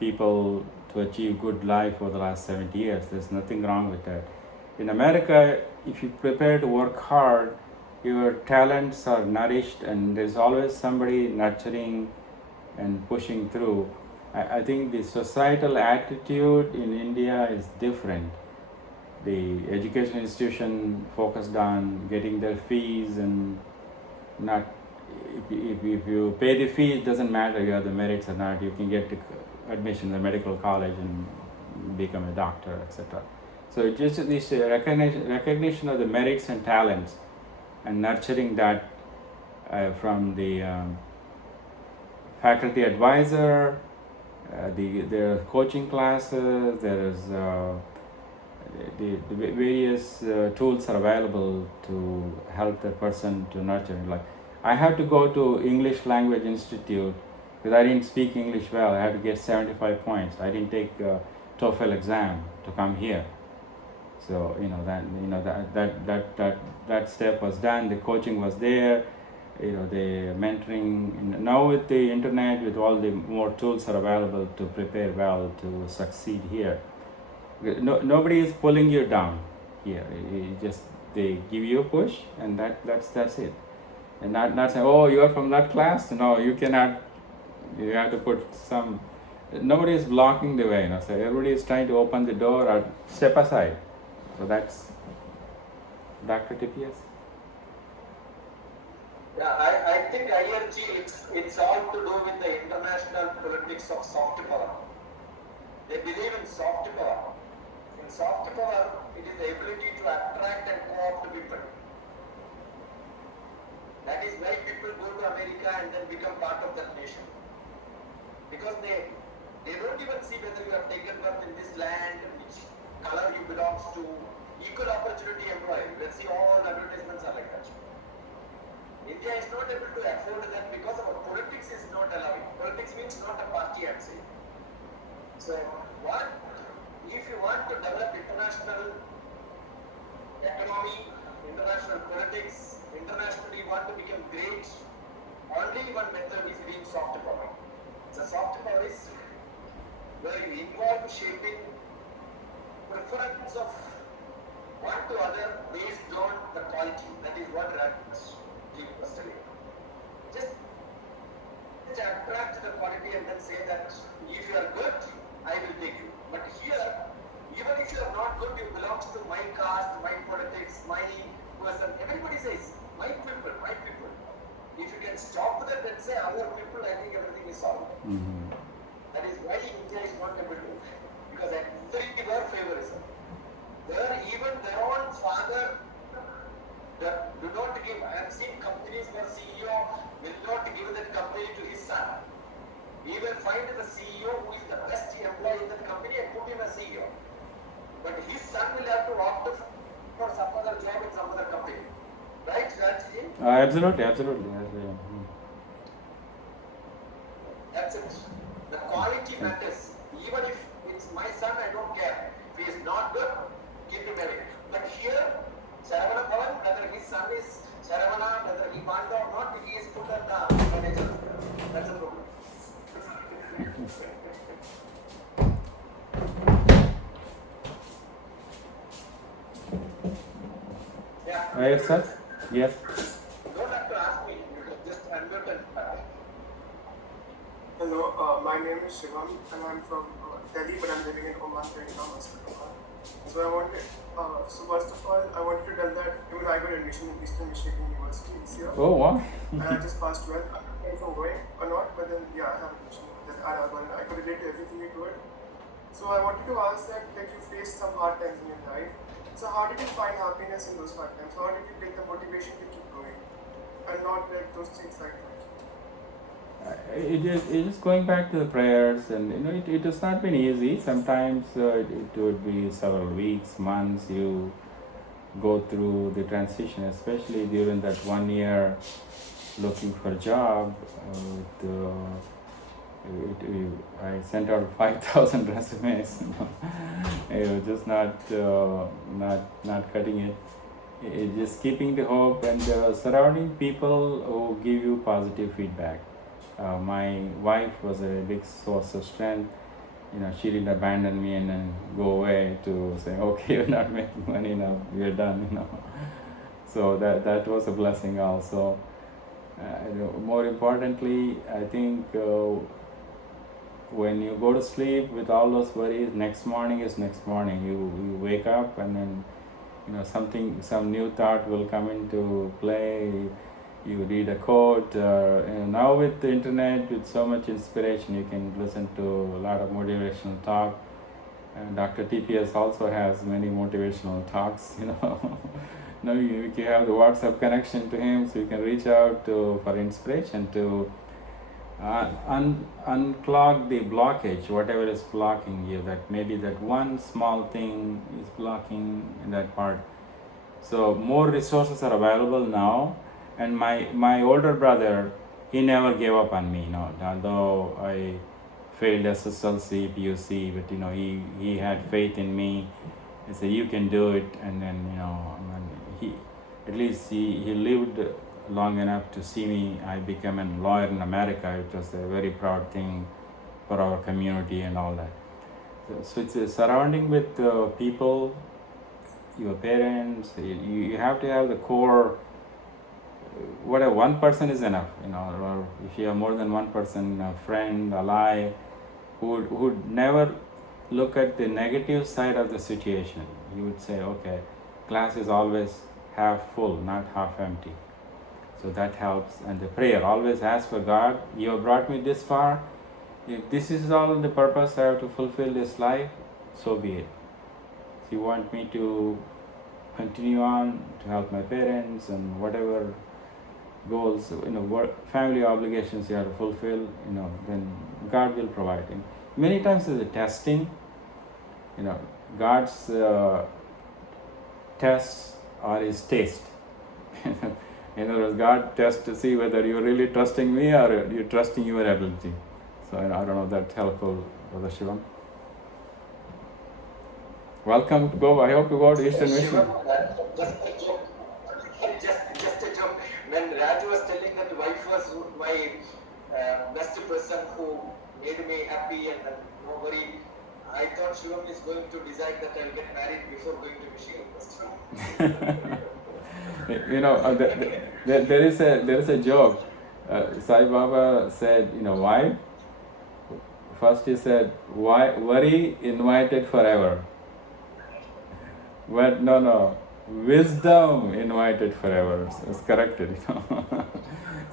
people to achieve good life for the last 70 years. There's nothing wrong with that. In America, if you prepare to work hard, your talents are nourished, and there's always somebody nurturing and pushing through. I think the societal attitude in India is different. The education institution focused on getting their fees and not, if you pay the fee, it doesn't matter you have the merits or not. You can get admission in the medical college and become a doctor, etc. So it's just this recognition of the merits and talents and nurturing that from the faculty advisor, there are coaching classes, there is the various tools are available to help the person to nurture. Like I had to go to English Language Institute because I didn't speak English well. I had to get 75 points. I didn't take TOEFL exam to come here. So that step was done. The coaching was there. The mentoring. Now with the internet, with all the more tools are available to prepare well to succeed here. Nobody is pulling you down here. They give you a push, and that's it. And not saying, oh, you are from that class. No, you cannot. You have to put some. Nobody is blocking the way. So everybody is trying to open the door or step aside. So that's Dr.TPS. Yeah, I think IRG, it's all to do with the international politics of soft power. They believe in soft power. In soft power, it is the ability to attract and co-opt people. That is why people go to America and then become part of that nation. Because they don't even see whether you have taken birth in this land, which color you belong to, equal opportunity employee. Let's see, all advertisements are like that. India is not able to afford that because our politics is not allowing. Politics means not a party, I'm saying. So, if you want to develop international economy, international politics, internationally you want to become great, only one method is being soft power. So soft power is where you involve shaping preference of one to other based on the quality. That is what Raj was telling. Just attract the quality and then say that if you are good, I will take you. But here, even if you are not good, you belong to my caste, my politics, my person. Everybody says, my people, my people. If you can stop that and say our people, I think everything is solved. Mm-hmm. That is why India is not able to. Because everywhere favorism. There, even their own father do not give. I have seen companies where CEO will not give that company to his son. He will find the CEO who is the best employee in that company and put him as CEO. But his son will have to opt for some other job in some other company. Right, Rajji? Absolutely. That's it. The quality matters. Even if it's my son, I don't care. If he is not good, give him away. But here, Saravana Bhavan, whether his son is Saravana, whether he wants or not, he is put at the manager. That's the problem. Yeah. Yes, sir. Yes. You don't have to ask me. You can just unmute and Hello, my name is Shivam and I'm from Delhi, but I'm living in Oman right now. So first of all, I wanted to tell that even I got admission in Eastern Michigan University this year. Oh, wow. And I just passed 12. I don't know if I'm going or not, but then yeah, I have admission at Arabal. I could relate to everything you told. So I wanted to ask that, like, you faced some hard times in your life. So how did you find happiness in those hard times? How did you get the motivation to keep going and not let those things sidetrack? It is going back to the prayers, and it has not been easy. Sometimes it would be several weeks, months. You go through the transition, especially during that 1 year looking for a job. I sent out 5,000 resumes. It was just not cutting it. It's just keeping the hope and surrounding people who give you positive feedback. My wife was a big source of strength. She didn't abandon me and then go away to say, okay, you're not making money now, we're done. So that was a blessing also. More importantly, I think when you go to sleep with all those worries, next morning is next morning. You wake up and then some new thought will come into play. You read a quote. And now with the internet, with so much inspiration, you can listen to a lot of motivational talk. And Dr.TPS also has many motivational talks. You have the WhatsApp connection to him, so you can reach out for inspiration to unclog the blockage, whatever is blocking you. That maybe that one small thing is blocking in that part. So more resources are available now. And my older brother, he never gave up on me. Although I failed SSLC, PUC, but he had faith in me. He said, you can do it. And then he lived long enough to see me. I became a lawyer in America. It was a very proud thing for our community and all that. So it's a surrounding with people, your parents. You have to have the core. Whatever, one person is enough, or if you have more than one person, a friend, ally, who would never look at the negative side of the situation. You would say, okay, glass is always half full, not half empty. So that helps. And the prayer, always ask for God, you have brought me this far. If this is all the purpose I have to fulfill this life, so be it. If you want me to continue on to help my parents and whatever goals, what family obligations you have to fulfill, then God will provide. And many times it's a testing. God's tests are his taste. In other words, God tests to see whether you're really trusting me or you're trusting your ability. So I don't know if that's helpful, Brother Shivam. Welcome to go. I hope you go to Eastern Mission. Just a joke. When Raju was telling that wife was my best person who made me happy and no worry, I thought Shivam is going to decide that I'll get married before going to Michigan. There is a joke. Sai Baba said, why? First he said, why worry invited forever. But no, wisdom invited forever. So it's corrected.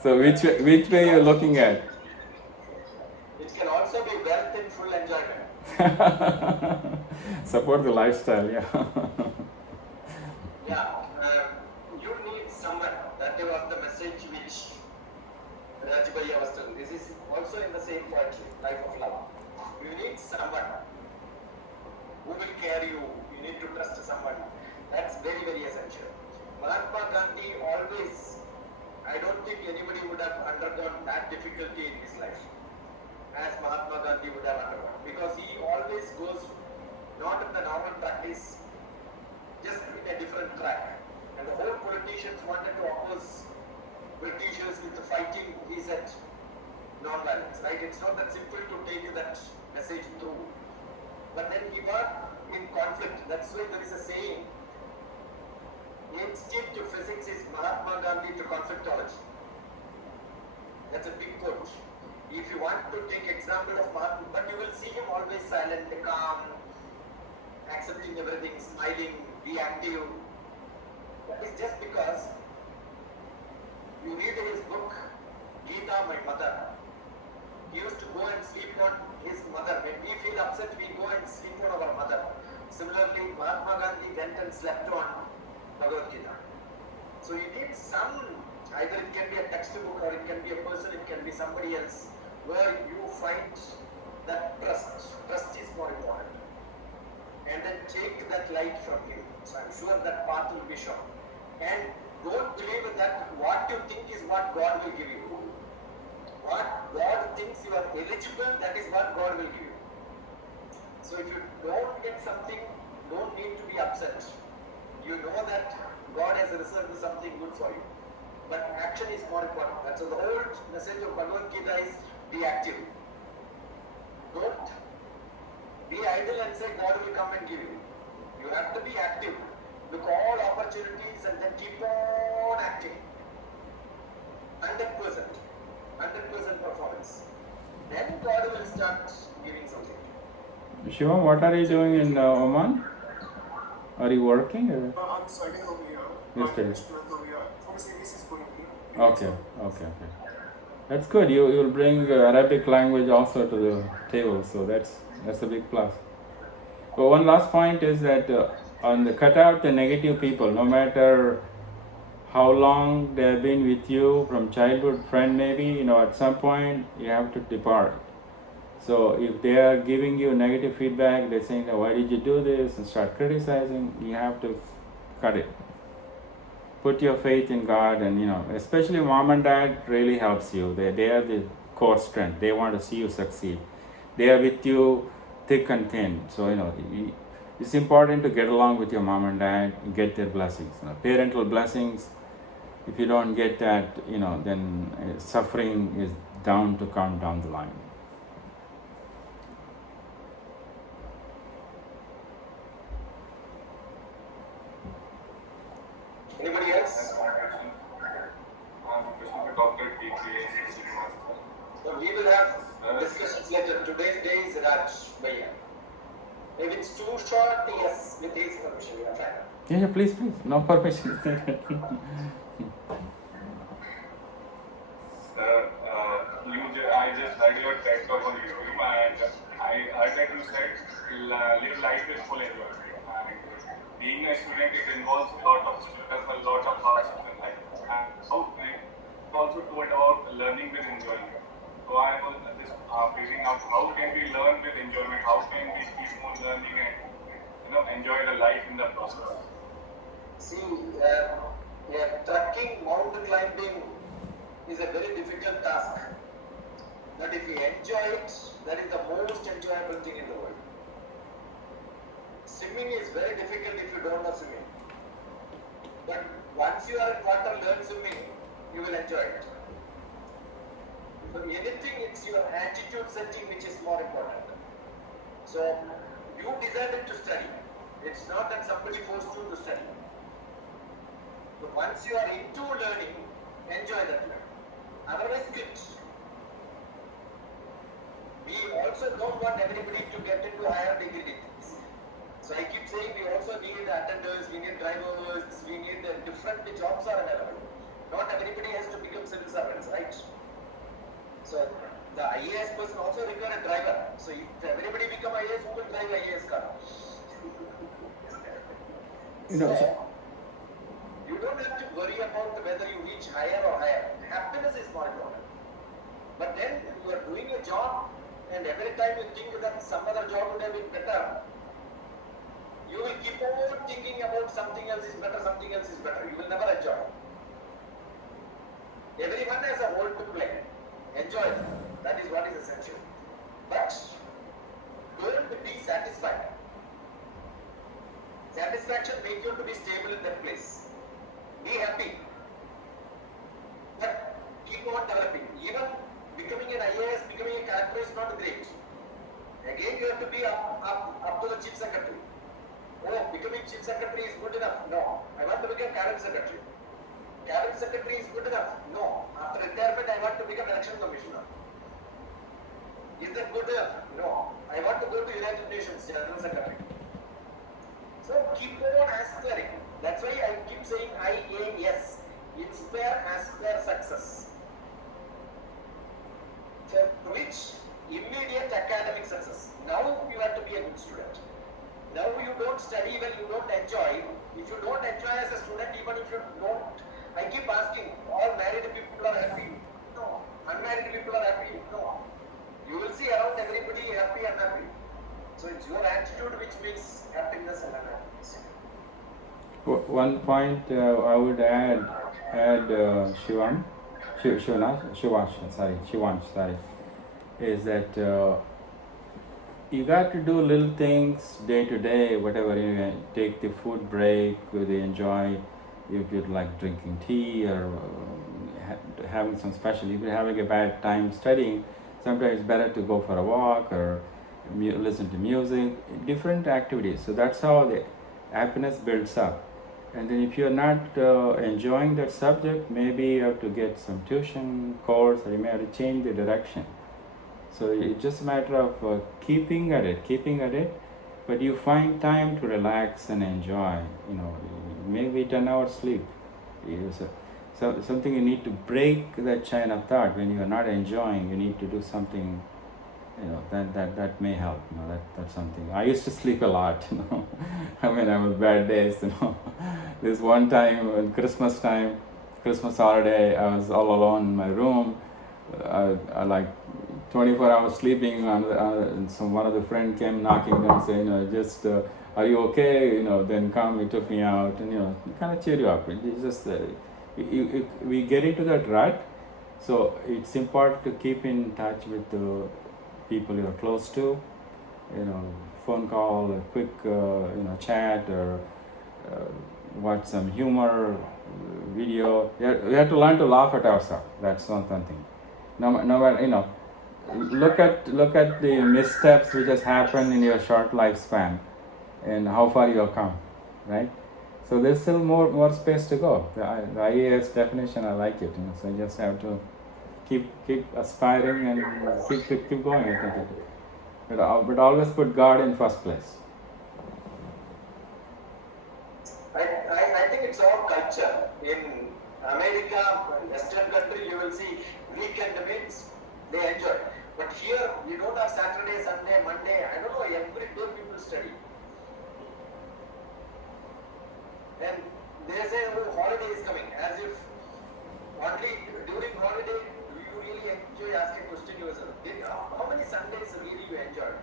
So which way you're looking at? It can also be wealth in full enjoyment. Support the lifestyle, yeah. You need someone. That was the message which Rajbhaiya was telling. This is also in the same poetry, Life of Love. You need someone who will carry you. You need to trust someone. That's very, very essential. Mahatma Gandhi always, I don't think anybody would have undergone that difficulty in his life as Mahatma Gandhi would have undergone, because he always goes not in the normal practice, just in a different track. And the whole politicians wanted to oppose Britishers with the fighting. He said non-violence, right? It's not that simple to take that message through. But then he got in conflict. That's why there is a saying, instinct to physics is Mahatma Gandhi to conflictology. That's a big quote. If you want to take example of Mahatma, but you will see him always silent, calm, accepting everything, smiling, be active. That is just because you read his book, Gita, My Mother. He used to go and sleep on his mother. When we feel upset, we go and sleep on our mother. Similarly, Mahatma Gandhi went and slept on Bhagavad Gita. So you need some, either it can be a textbook or it can be a person, it can be somebody else, where you find that trust. Trust is more important. And then take that light from him. So I'm sure that path will be shown. And Don't believe that what you think is what God will give you. What God thinks you are eligible, that is what God will give you. So if you don't get something, don't need to be upset. You know that God has reserved something good for you. But action is more important. That's the whole message of Bhagavad Gita is be active. Don't be idle and say God will come and give you. You have to be active. Look all opportunities and then keep on acting. 100%. 100% performance. Then God will start giving something. Shiva, what are you doing in Oman? Are you working? Or? I'm studying over here. You're I'm studying. student over here. From series is going to Okay. That's good. You'll bring Arabic language also to the table, so that's a big plus. But one last point is that on the cut out the negative people, no matter how long they have been with you from childhood friend, maybe at some point you have to depart. So if they are giving you negative feedback, they're saying, why did you do this, and start criticizing, you have to cut it. Put your faith in God, and especially mom and dad really helps you. They are the core strength. They want to see you succeed. They are with you thick and thin. So it's important to get along with your mom and dad, get their blessings. Parental blessings. If you don't get that, then suffering is down to come down the line. Anybody else? I'm a question for Dr.TPS. So we will have discussions later. Today's day is Raj Bhaiya. If it's too short, yes, with his permission, we are fine. Yeah, please. No permission. I just heard your TED talk on YouTube, and I heard that you said live life with full enjoyment. And being a student, it involves a lot of stress, a lot of hardships in life. And also told about learning with enjoyment. So I was just figuring out how can we learn with enjoyment? How can we keep on learning and enjoy the life in the process? See, trekking, mountain climbing is a very difficult task. But if you enjoy it, that is the most enjoyable thing in the world. Swimming is very difficult if you don't know swimming. But once you are in water, learn swimming, you will enjoy it. For anything, it's your attitude setting which is more important. So, you decided to study. It's not that somebody forced you to study. But once you are into learning, enjoy that learning. Otherwise, quit. We also don't want everybody to get into higher degree degrees. So I keep saying we also need attenders, we need drivers, we need different jobs are available. Not everybody has to become civil servants, right? So the IAS person also require a driver. So if everybody become IAS, who will drive IAS car? You don't have to worry about whether you reach higher or higher. Happiness is more important. But then you are doing a job, and every time you think that some other job would have been better, you will keep on thinking about something else is better, something else is better. You will never enjoy. Everyone has a role to play. Enjoy it. That is what is essential. But don't be satisfied. Satisfaction makes you to be stable in that place. Be happy. But keep on developing. Even becoming an IAS, becoming a collector is not great. Again, you have to be up to the chief secretary. Oh, becoming chief secretary is good enough. No. I want to become cabinet secretary. Cabinet secretary is good enough. No. After retirement, I want to become election commissioner. Is that good enough? No. I want to go to United Nations General Secretary. So keep on aspiring. That's why I keep saying IAS. Inspire, aspire, success. For which immediate academic success. Now you have to be a good student. Now you don't study when you don't enjoy. If you don't enjoy as a student, even if you don't, I keep asking, all married people are happy? No. Unmarried people are happy? No. You will see around everybody happy and unhappy. So it's your attitude which makes happiness and unhappiness. One point I would add Shivansh, sorry, is that you got to do little things day to day, whatever. You know, take the food break, whether you enjoy, you could like drinking tea or having some special. If you're having a bad time studying, sometimes it's better to go for a walk or listen to music, different activities. So that's how the happiness builds up. And then if you're not enjoying that subject, maybe you have to get some tuition course, or you may have to change the direction. So it's just a matter of keeping at it, but you find time to relax and enjoy. You know, maybe 10 hours sleep. So something you need to break that chain of thought. When you are not enjoying, you need to do something. You know, that may help. You know, that's something. I used to sleep a lot. You know, I mean, I was bad days. You know, this one time on Christmas holiday, I was all alone in my room. I like 24 hours sleeping, and so one of the friend came knocking down saying, you know, just are you okay? You know, then come. He took me out, and you know, kind of cheer you up. It's just we get into that rut, so it's important to keep in touch with the people you're close to. You know, phone call, a quick chat, or watch some humor video. We have to learn to laugh at ourselves. That's one thing. No matter, you know, look at the missteps which has happened in your short lifespan and how far you have come, right? So there's still more space to go. The IAS definition, I like it. You know, so you just have to keep aspiring and keep going. I think, but always put God in first place. I think it's all culture. In America, Western country, you will see weekend means they enjoy. But here, you don't have Saturday, Sunday, Monday. I don't know, every day people study. And they say, oh, holiday is coming, as if only during holiday do you really enjoy asking question yourself. How many Sundays really you enjoyed?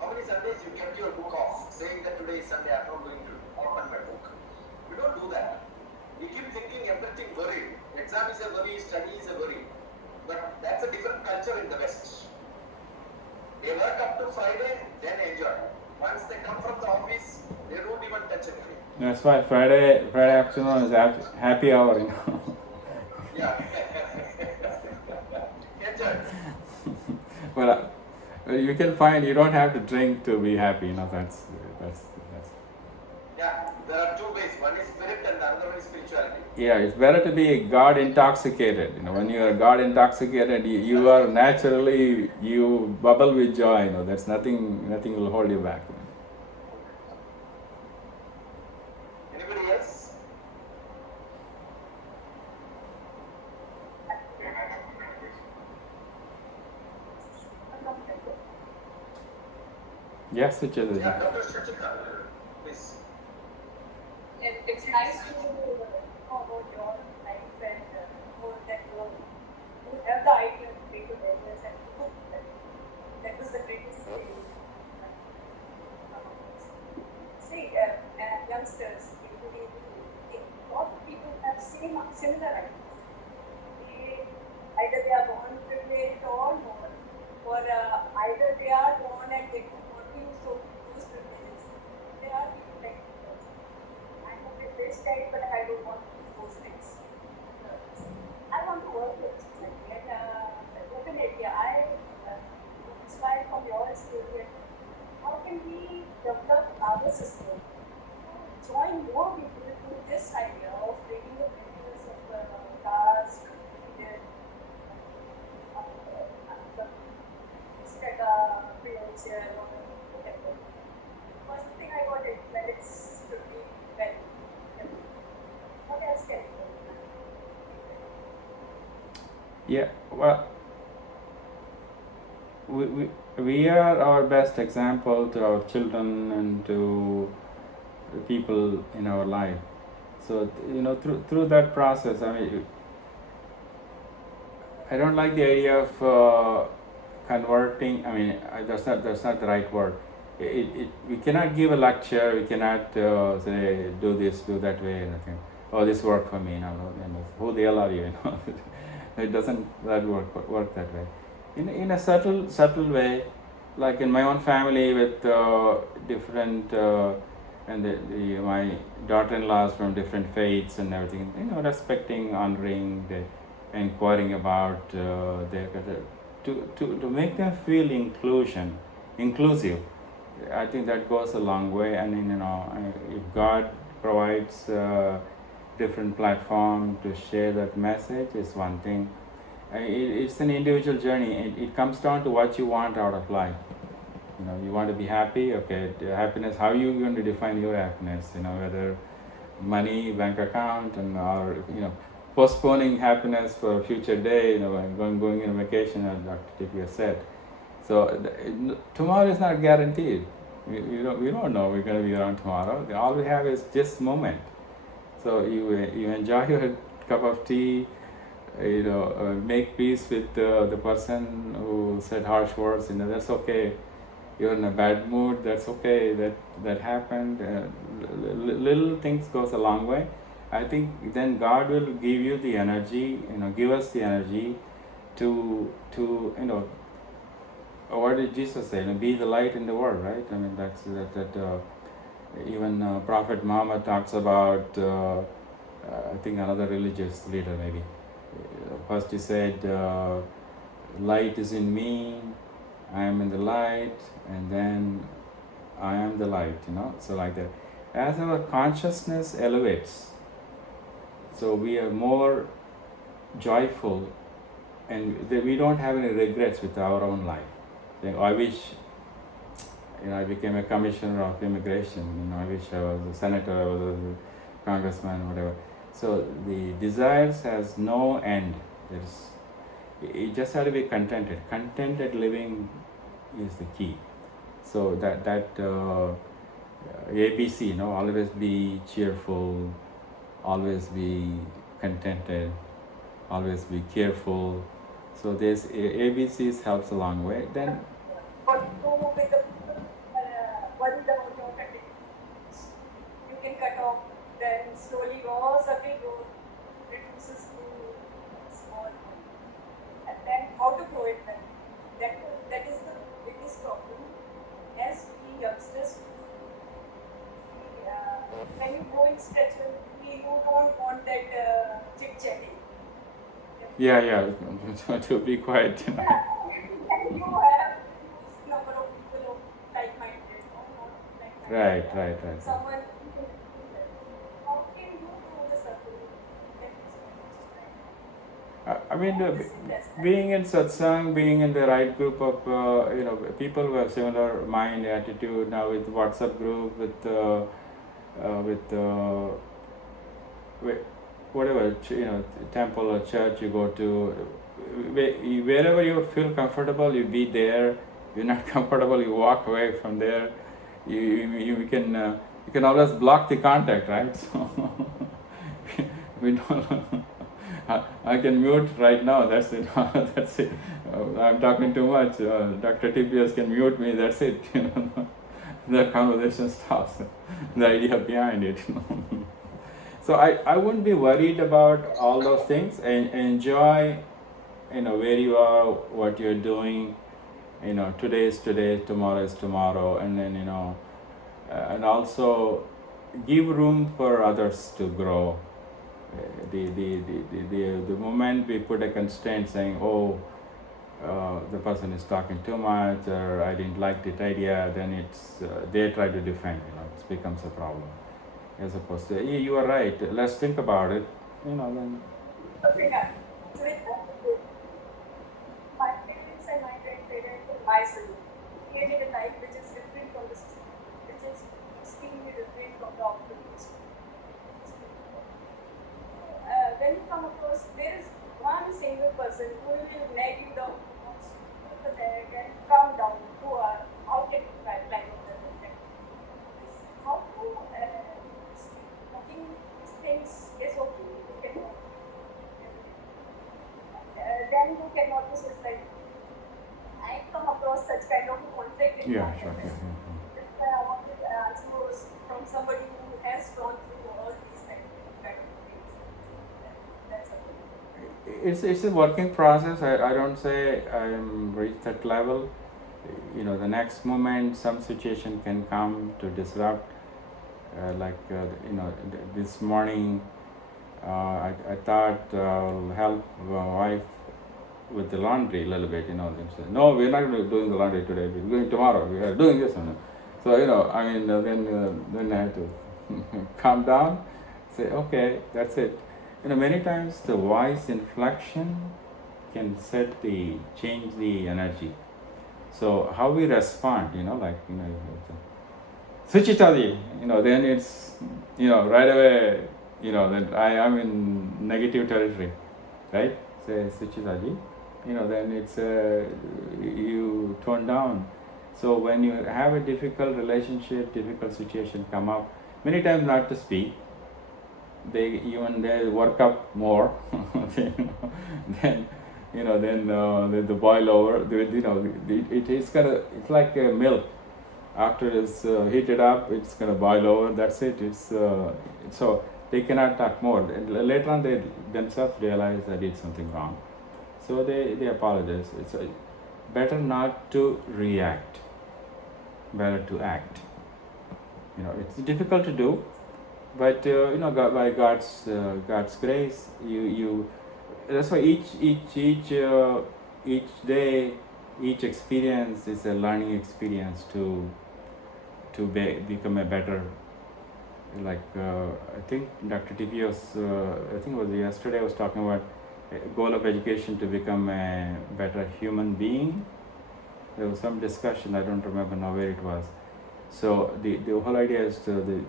How many Sundays you kept your book off, saying that today is Sunday, I'm not going to open my book. We don't do that. We keep thinking everything worried. Exam is a worry, study is a worry. But that's a different culture in the West. They work up to Friday, then enjoy. Once they come from the office, they don't even touch anything. That's why Friday afternoon is happy hour, you know. Yeah. Enjoy. Well, you can find you don't have to drink to be happy. You know, that's. Yeah, there are two ways. One is spirit and the other one is spirituality. Yeah, it's better to be God intoxicated. You know, when you are God intoxicated, you are naturally, you bubble with joy. You know, there's nothing will hold you back. Anybody else? Yes, which is it? Yeah, Dr. Shachika, please. It's nice to know about your life and know that you have the idea to make a business and that was the greatest thing. See, youngsters, a lot of people have similar ideas. Either they are born privileged or more, or either they are born and they don't want to use those privileges. There are people like I'm a bit this type, but I don't want to do those things. I want to work with society, and definitely I inspired from your experience. How can we develop our system to join more people to this idea of bringing the benefits of caste, religion, creation, or whatever. First thing I got it that it's to be very. What else can you do? Yeah, well, we are our best example to our children and to the people in our life. So you know, through that process, I mean, I don't like the idea of converting. I mean, that's not the right word. we cannot give a lecture. We cannot say do this, do that way, anything. Oh, this worked for me. Who the hell are you? It doesn't that work that way. In a subtle way, like in my own family with different and my daughter-in-laws from different faiths and everything. Respecting, honoring, inquiring about their to make them feel inclusive. I think that goes a long way. And if God provides different platform to share that message is one thing. It's an individual journey. It comes down to what you want out of life. You want to be happy. Okay, happiness. How are you going to define your happiness? Whether money, bank account, or postponing happiness for a future day. Going on vacation, as Dr. TPS said. So tomorrow is not guaranteed. We don't know we're going to be around tomorrow. All we have is this moment. So you enjoy your cup of tea. Make peace with the person who said harsh words. That's okay. You're in a bad mood. That's okay. That happened. Little things goes a long way. I think then God will give you the energy. Give us the energy to what did Jesus say? Be the light in the world, right? That's that. Even Prophet Muhammad talks about. I think another religious leader maybe. First he said, "Light is in me. I am in the light, and then I am the light." So like that. As our consciousness elevates, so we are more joyful, and we don't have any regrets with our own life. I wish, I became a commissioner of immigration. I wish I was a senator, I was a congressman, whatever. So the desires has no end. You just have to be contented. Contented living is the key. So that ABC, always be cheerful, always be contented, always be careful. So this ABCs helps a long way. Then What to do with the people worried about your activities? You can cut off, then slowly your circle growth reduces to small, and then how to grow it then? That is the biggest problem. As we youngsters, when you grow in stature, you don't want that chit-chatting. yeah, to be quiet. And you have number of people of like-minded, not like-minded. Right. Someone how can you grow the circle? Being in satsang, being in the right group of people who have similar mind, attitude. Now with WhatsApp group, with whatever temple or church you go to, wherever you feel comfortable, you be there. You're not comfortable, you walk away from there. You can always block the contact, right? So we don't. I can mute right now. That's it. That's it. I'm talking too much. Dr. TPS can mute me. That's it. The conversation stops. The idea behind it. So I wouldn't be worried about all those things, and enjoy, where you are, what you're doing. Today is today, tomorrow is tomorrow, and then and also give room for others to grow. The moment we put a constraint saying, the person is talking too much, or I didn't like that idea, then it's they try to defend. It becomes a problem. As opposed to, you are right, let's think about it, then. Okay, so my parents and my grandparents and myself created a life which is different from the system, which is extremely different from the outputs. When you come across, there is one single person who will nag you down, the leg and calm down, who are out in the pipeline of the project. How to things is okay, you cannot. Then you cannot be suicidal. I come across such kind of conflict in my life. it's a working process. I don't say I'm reached that level. The next moment some situation can come to disrupt. This morning, I thought I'll help my wife with the laundry a little bit. They said, no, we're not doing the laundry today. We're going tomorrow. We are doing this one. So then I have to calm down. Say, okay, that's it. Many times the voice inflection can change the energy. So how we respond, switch it on, then it's, right away, that I am in negative territory, right? Say switch it on, then it's you tone down. So when you have a difficult relationship, difficult situation come up, many times not to speak, they work up more, then the boil over. It's like milk. After it's heated up, it's gonna boil over. That's it. It's so they cannot talk more. And later on, they themselves realize I did something wrong, so they apologize. It's better not to react, better to act. It's difficult to do, but by God's grace, you. That's why each day, each experience is a learning experience to become a better. I think Dr.TPS, I think it was yesterday, I was talking about a goal of education to become a better human being. There was some discussion, I don't remember now where it was. So the whole idea is to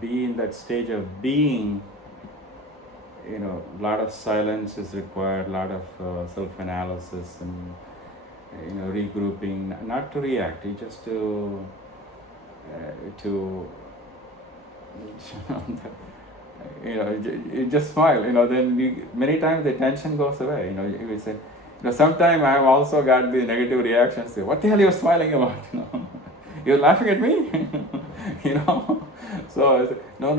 be in that stage of being. A lot of silence is required, a lot of self-analysis and regrouping, not to react, just to you just smile. Then many times the tension goes away. You say, sometimes I have also got the negative reactions. Say, what the hell are you smiling about? You're laughing at me. So I said, no,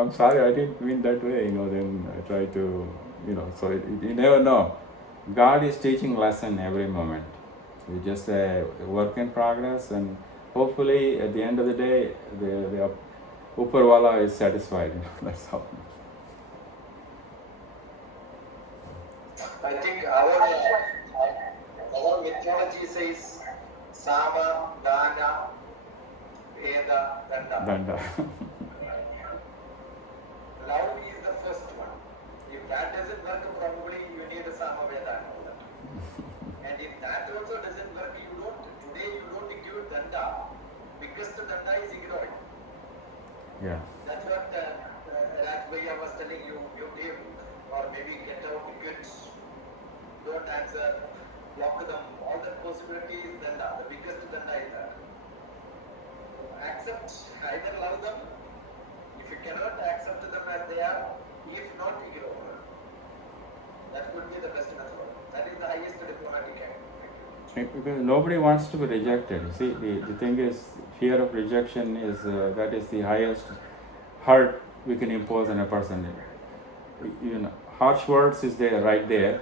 I'm sorry, I didn't mean that way, then I try to, so you never know. God is teaching lesson every moment. So it's just a work in progress, and hopefully at the end of the day, the Upperwala is satisfied, that's all. I think our mythology says Sama, Dana, Veda, Danda. Love is the first one. If that doesn't work, probably you need a Sama, Veda, and all that. And if that also doesn't work, today you don't give Danda, because the Danda is ignored. Yeah. That's what Lingaiah was telling you give, or maybe get out good, don't answer, block them, all that possibility is Danda. The biggest Danda is that. Accept, either love them, if you cannot accept them as they are, if not, ignore. That would be the best method. That is the highest diplomatic act. Because nobody wants to be rejected. See, the thing is, fear of rejection is that is the highest hurt we can impose on a person. Harsh words is there, right there,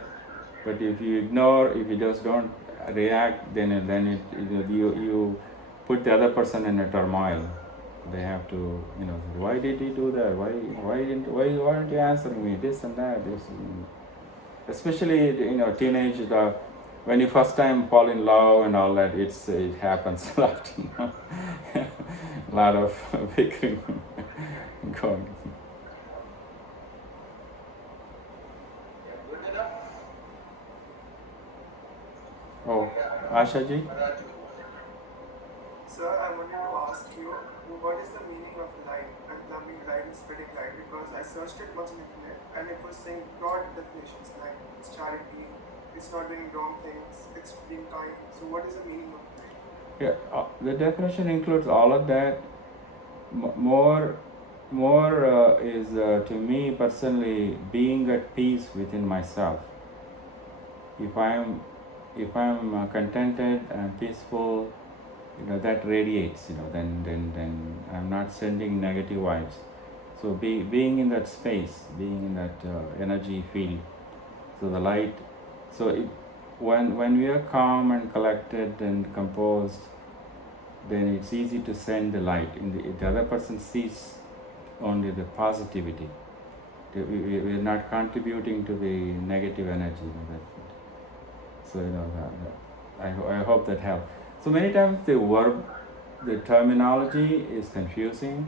but if you ignore, if you just don't react, then you put the other person in a turmoil. They have to, why did he do that? Why aren't you answering me? This and that. Especially teenage. When you first time fall in love and all that, it happens a lot. A lot of bickering going. Good enough. Oh, Asha ji. Sir, I wanted to ask you, what is the meaning of light and plumbing light and spreading light? Because I searched it much on the internet and it was saying broad definitions like it's charity, it's not doing wrong things, it's being kind. So what is the meaning of light? Yeah, the definition includes all of that. More is to me personally being at peace within myself. If I'm contented and peaceful, that radiates. Then I'm not sending negative vibes. So being in that space, being in that energy field. So the light, so when we are calm and collected and composed, then it's easy to send the light. The other person sees only the positivity. We're not contributing to the negative energy. So I hope that helps. So many times the terminology is confusing.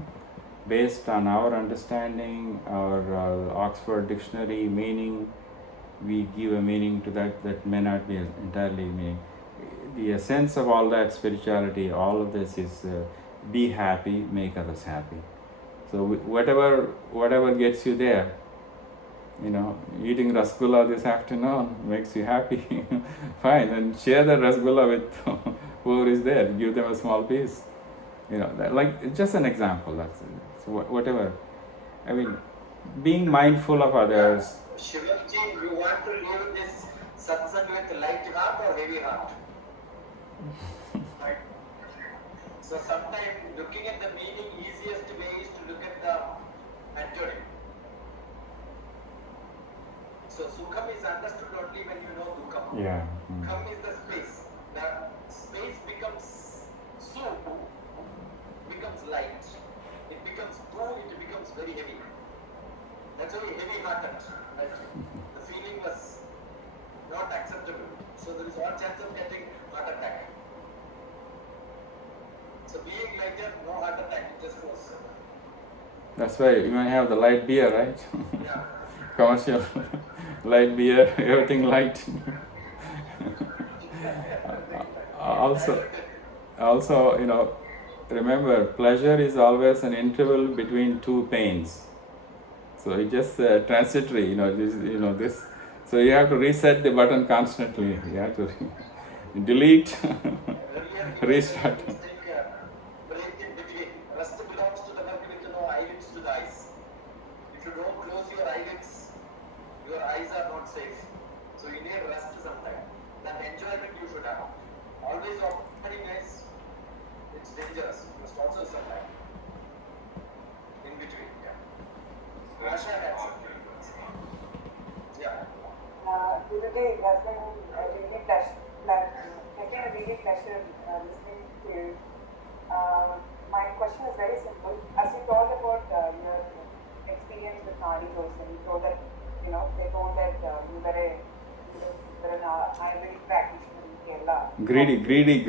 Based on our understanding, our Oxford Dictionary meaning, we give a meaning to that may not be entirely meaning. The essence of all that spirituality, all of this is be happy, make others happy. So whatever gets you there, eating rasgulla this afternoon makes you happy, fine, and share the rasgulla with whoever is there. Give them a small piece. Like just an example. That's it. So whatever. I mean, being mindful of others. Shivaji, you want to live this satsang with light heart or heavy heart? Right. So sometimes looking at the meaning, easiest way is to look at the antonym. So sukham is understood only when you know dukham. Yeah. Kham is the space. The space becomes su, becomes light. It becomes tu, it becomes very heavy. That's why heavy hearted. Right? The feeling was not acceptable. So there is all chance of getting heart attack. So being lighter, no heart attack, it just goes. That's why you might have the light beer, right? Yeah. Commercial light beer, everything light. also, remember, pleasure is always an interval between two pains. So it's just transitory, this. So you have to reset the button constantly. You have to delete, restart. Break in between. Rest belongs to the work with no eyelids to the eyes. If you don't close your eyelids, your eyes are not safe. So you need rest sometime. That enjoyment you should have. Always opening eyes, it's dangerous. You must also survive. In between, yeah. Asha has something. Yeah. Today it has been a really pleasure listening to you. My question is very simple. As you talked about your experience with Nadi Dosa, you told that, they told that you were an Ayurvedic practitioner in Kerala. Greedy. Do you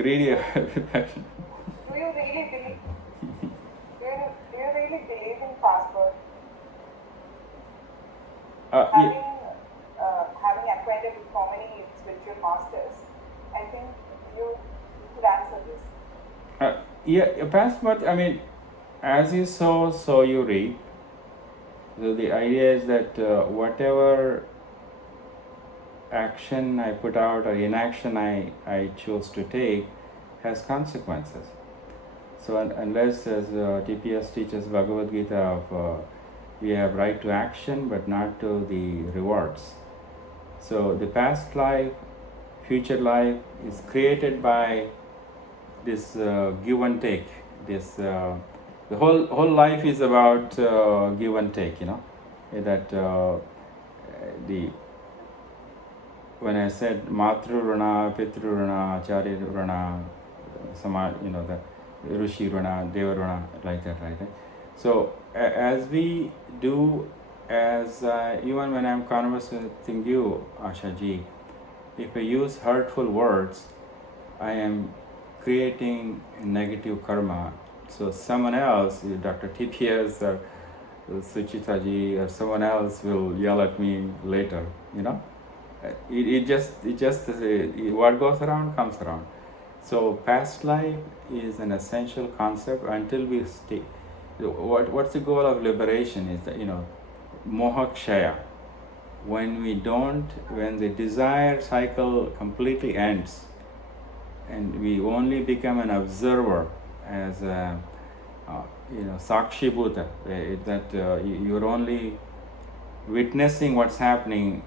really believe? Do you really believe in fast birth? Having acquainted with so many spiritual masters, I think you could answer this. Past birth, I mean, as you sow, so you reap. So the idea is that whatever action I put out or inaction I choose to take has consequences. So unless, as TPS teaches Bhagavad Gita, of we have right to action but not to the rewards. So the past life, future life is created by this give and take. This the whole life is about give and take. That when I said Matru Rana, Pitru Rana, Acharya Rana, Samaj, the Rishi Rana, Deva Rana, like that, right? So as we do, as even when I'm conversing with you, Ashaji, if I use hurtful words, I am creating negative karma. So someone else, Dr. TPS or Suchitaji or someone else will yell at me later. It just what goes around comes around. So past life is an essential concept until we stay. What's the goal of liberation is that, mohakshaya. When the desire cycle completely ends and we only become an observer as a, sakshi bhuta, that you're only witnessing what's happening,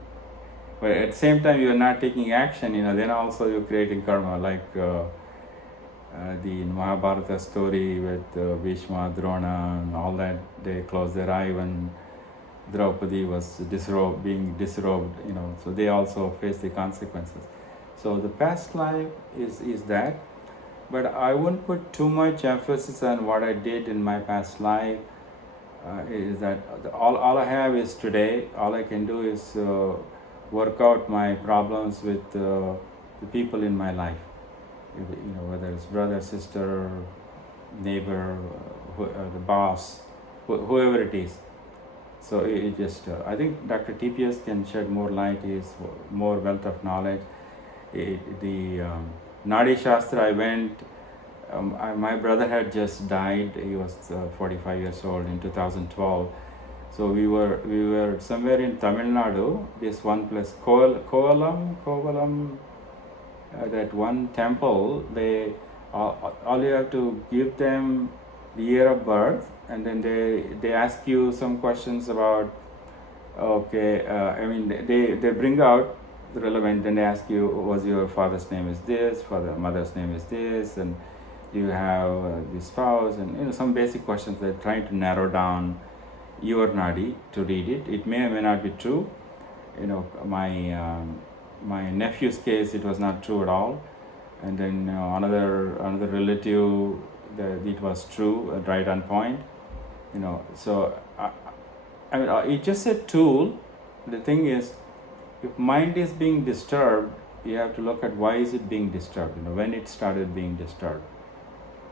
but at the same time you're not taking action, then also you're creating karma, like the Mahabharata story with Bhishma, Drona and all that. They close their eye when Draupadi was being disrobed, so they also face the consequences. So the past life is that, but I wouldn't put too much emphasis on what I did in my past life. Is that all I have is today. All I can do is work out my problems with the people in my life. Whether it's brother, sister, neighbor, the boss, whoever it is. So it just, I think Dr. TPS can shed more light. He is more wealth of knowledge. The Nadi Shastra, I went. My brother had just died. He was 45 years old in 2012. So we were somewhere in Tamil Nadu. This one place, Kovalam, that one temple. They all you have to give them the year of birth, and then they ask you some questions about. Okay, they bring out the relevant. Then they ask you, was your father's name is this, mother's name is this, and do you have the spouse, and some basic questions. They're trying to narrow down your nadi to read it. It may or may not be true. My nephew's case, it was not true at all, and then another relative, it was true, right on point. So it's just a tool. The thing is, if mind is being disturbed, you have to look at why is it being disturbed. When it started being disturbed.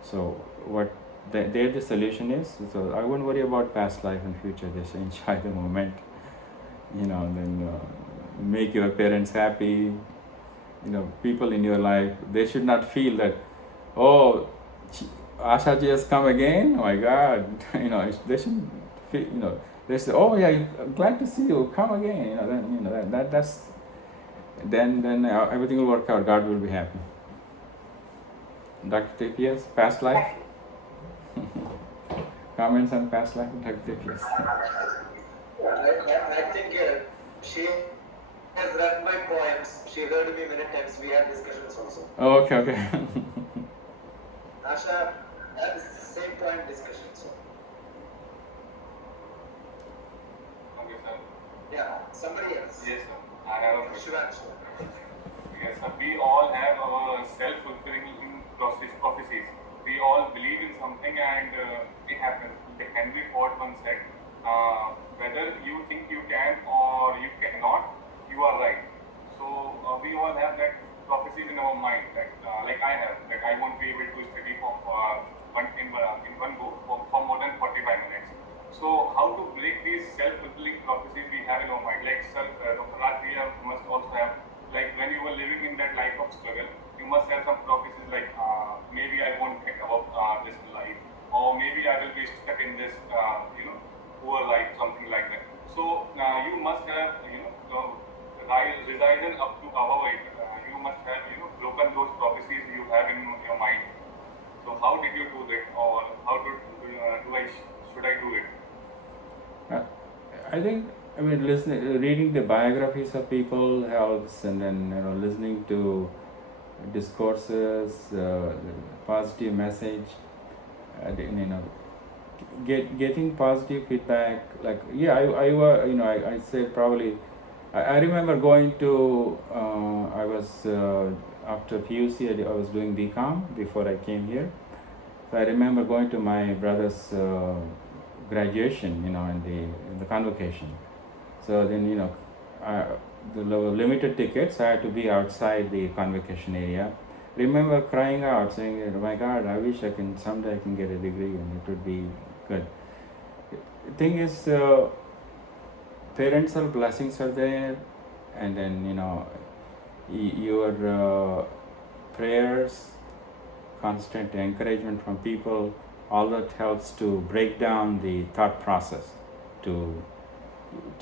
So what the solution is. So I wouldn't worry about past life and future. Just enjoy the moment. Then make your parents happy. People in your life, they should not feel that, oh, Ashaji has come again. Oh my God, they should feel, they say, oh yeah, I'm glad to see you. Come again. Then everything will work out. God will be happy. Dr. TPS, past life. Comments on past life, Dr. TPS. I think she has read my poems. She heard me many times. We had discussions also. Okay. Asha had the same poem discussion. So. Okay, sir. Yeah, somebody else. Yes, sir. I have a question. Sure. Yes, sir. We all have our self-fulfilling prophecies. We all believe in something and it happens. Like Henry Ford once said, whether you think you can or you cannot, you are right. So we all have that prophecies in our mind. Like I have, that I won't be able to study in one go for more than 45 minutes. So how to break these self-fulfilling prophecies we have in our mind? Like Dr. Rathia must also have, like when you were living in that life of struggle, you must have some prophecies like maybe I won't get about this life, or maybe I will be stuck in this poor life, something like that. So you must have risen up to above it. You must have broken those prophecies you have in your mind. So how did you do that, or how should I do it? I think reading the biographies of people helps, and then listening to discourses, positive message, getting positive feedback. Like I said probably. I remember going to I was after PUC I was doing BCom before I came here. So I remember going to my brother's graduation, in the convocation. So then the limited tickets, I had to be outside the convocation area. Remember crying out, saying, "Oh my God, I wish someday I can get a degree and it would be good." The thing is, parental blessings are there, and then your prayers, constant encouragement from people, all that helps to break down the thought process, to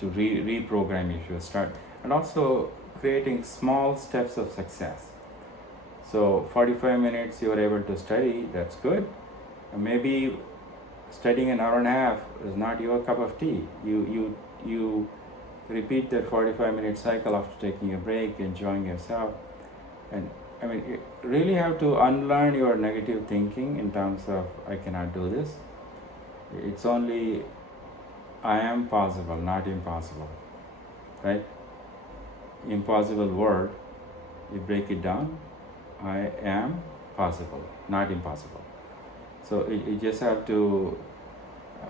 reprogram if you start, and also creating small steps of success. So 45 minutes you are able to study, that's good. Maybe studying an hour and a half is not your cup of tea. You repeat that 45-minute cycle after taking a break, enjoying yourself. And you really have to unlearn your negative thinking in terms of I cannot do this. It's only I am possible, not impossible, right? Impossible word, you break it down, I am possible, not impossible. So you just have to,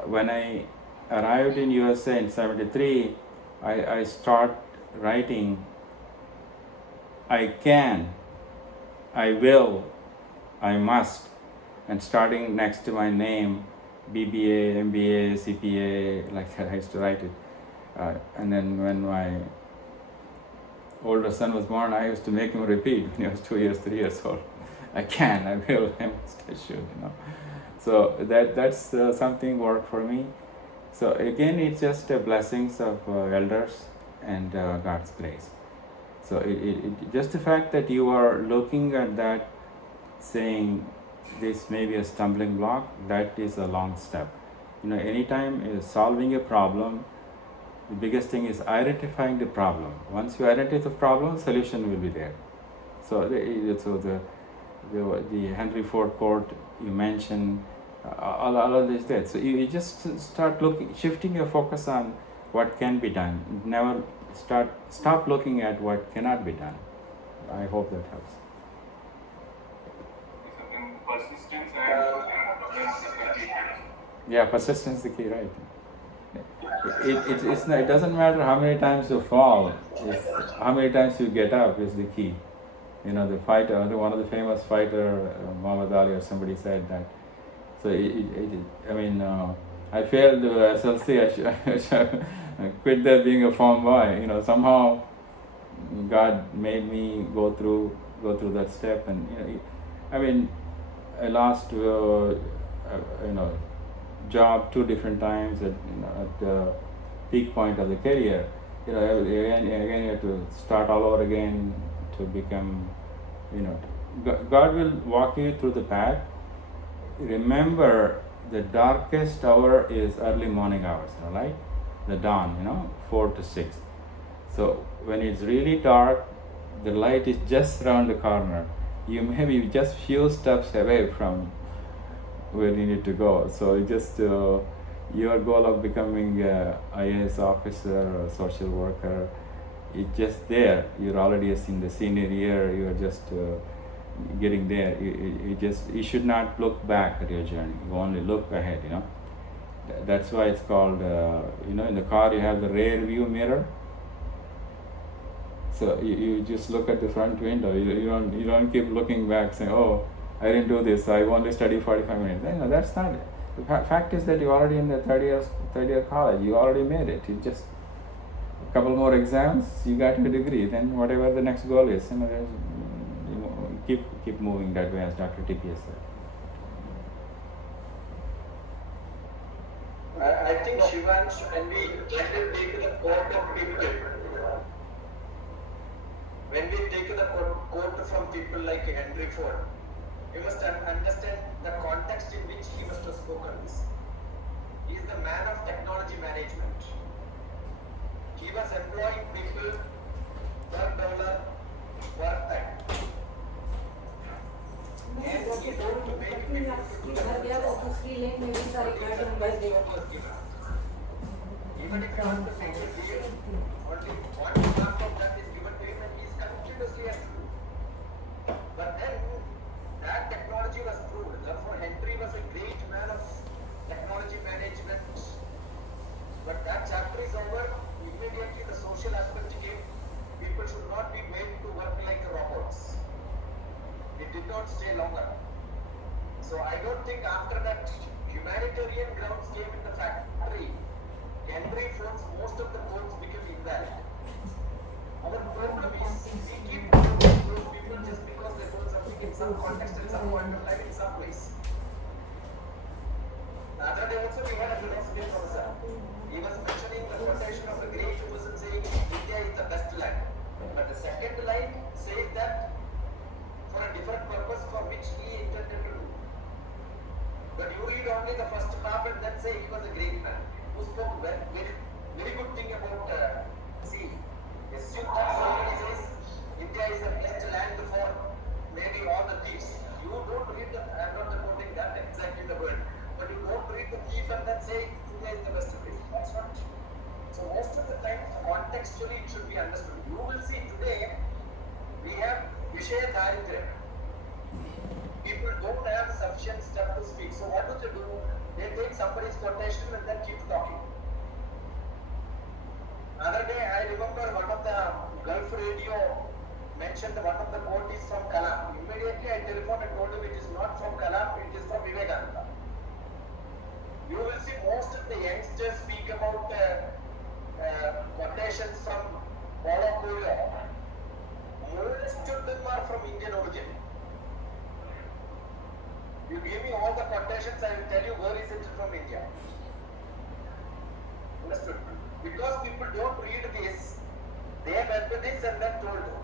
when I arrived in USA in 73, I start writing, I can, I will, I must, and starting next to my name, BBA, MBA, CPA, like that, I used to write it. And then when my older son was born, I used to make him repeat when he was 2 years, 3 years old. I can, I will, I must, I should, So that's something worked for me. So again, it's just blessings of elders and God's grace. So it just the fact that you are looking at that, saying this may be a stumbling block, that is a long step. Anytime solving a problem, the biggest thing is identifying the problem. Once you identify the problem, solution will be there. So the Henry Ford quote you mentioned, all of this there. So you just start shifting your focus on what can be done. Never stop looking at what cannot be done. I hope that helps. Persistence and Yeah, persistence is the key, right? It doesn't matter how many times you fall, how many times you get up is the key. The fighter, one of the famous fighter, Muhammad Ali or somebody said that. So I failed SLC. I should quit there being a farm boy. Somehow God made me go through that step, and I lost job 2 different times at the peak point of the career. Again you have to start all over again to become. God will walk you through the path. Remember, the darkest hour is early morning hours, right? The dawn, 4 to 6. So when it's really dark, the light is just around the corner. You may be just few steps away from where you need to go. So your goal of becoming a IAS officer or social worker, it's just there. You're already in the senior year. You're just getting there. You should not look back at your journey. You only look ahead. That's why it's called. In the car you have the rear view mirror. So you just look at the front window. You don't keep looking back saying, "Oh, I didn't do this. I only studied 45 minutes." That's not it. The fact is that you're already in the third year college. You already made it. You just a couple more exams, you got your degree. Then whatever the next goal is, keep moving that way, as Dr.TPS said. I think Shivansh, when we take the quote of people, when we take the quote from people like Henry Ford, you must understand the context in which he must have spoken this. He is the man of technology management. He was employing people $1 per time. And he told to make people to do that. Even if you want to make a deal, only one part of that is given to him and he is continuously has to do. But then that technology was proved. Therefore, Henry was a great man of technology management. But that chapter is over. Immediately the social aspect came. People should not be made to work like robots. It did not stay longer. So I don't think after that humanitarian grounds came in the factory, Henry Ford's most of the quotes became invalid. Our problem is we keep quoting those people just because they told something in some context at some point of time in some place. The other day also we had a philosophy professor. He was mentioning the quotation of a great person saying India is the best land. But the second line says that for a different purpose for which he intended to do. But you read only the first half and then say he was a great man who spoke very good thing about sea. Assume that somebody says India is the best land for maybe all the thieves. You don't read I'm not quoting that exactly the word, but you don't read the thief and then say India is the best place. That's not contextually it should be understood. You will see today we have Vishaya Daritra. People don't have sufficient stuff to speak. So what do? They take somebody's quotation and then keep talking. Other day I remember one of the Gulf radio mentioned one of the quote is from Kalam. Immediately I telephoned and told him it is not from Kalam, it is from Vivekananda. You will see most of the youngsters speak about quotations from Paulo Coelho. Most of them are from Indian origin. You give me all the quotations, I will tell you where is it from India. Understood? Because people don't read this, they went with this and then told you.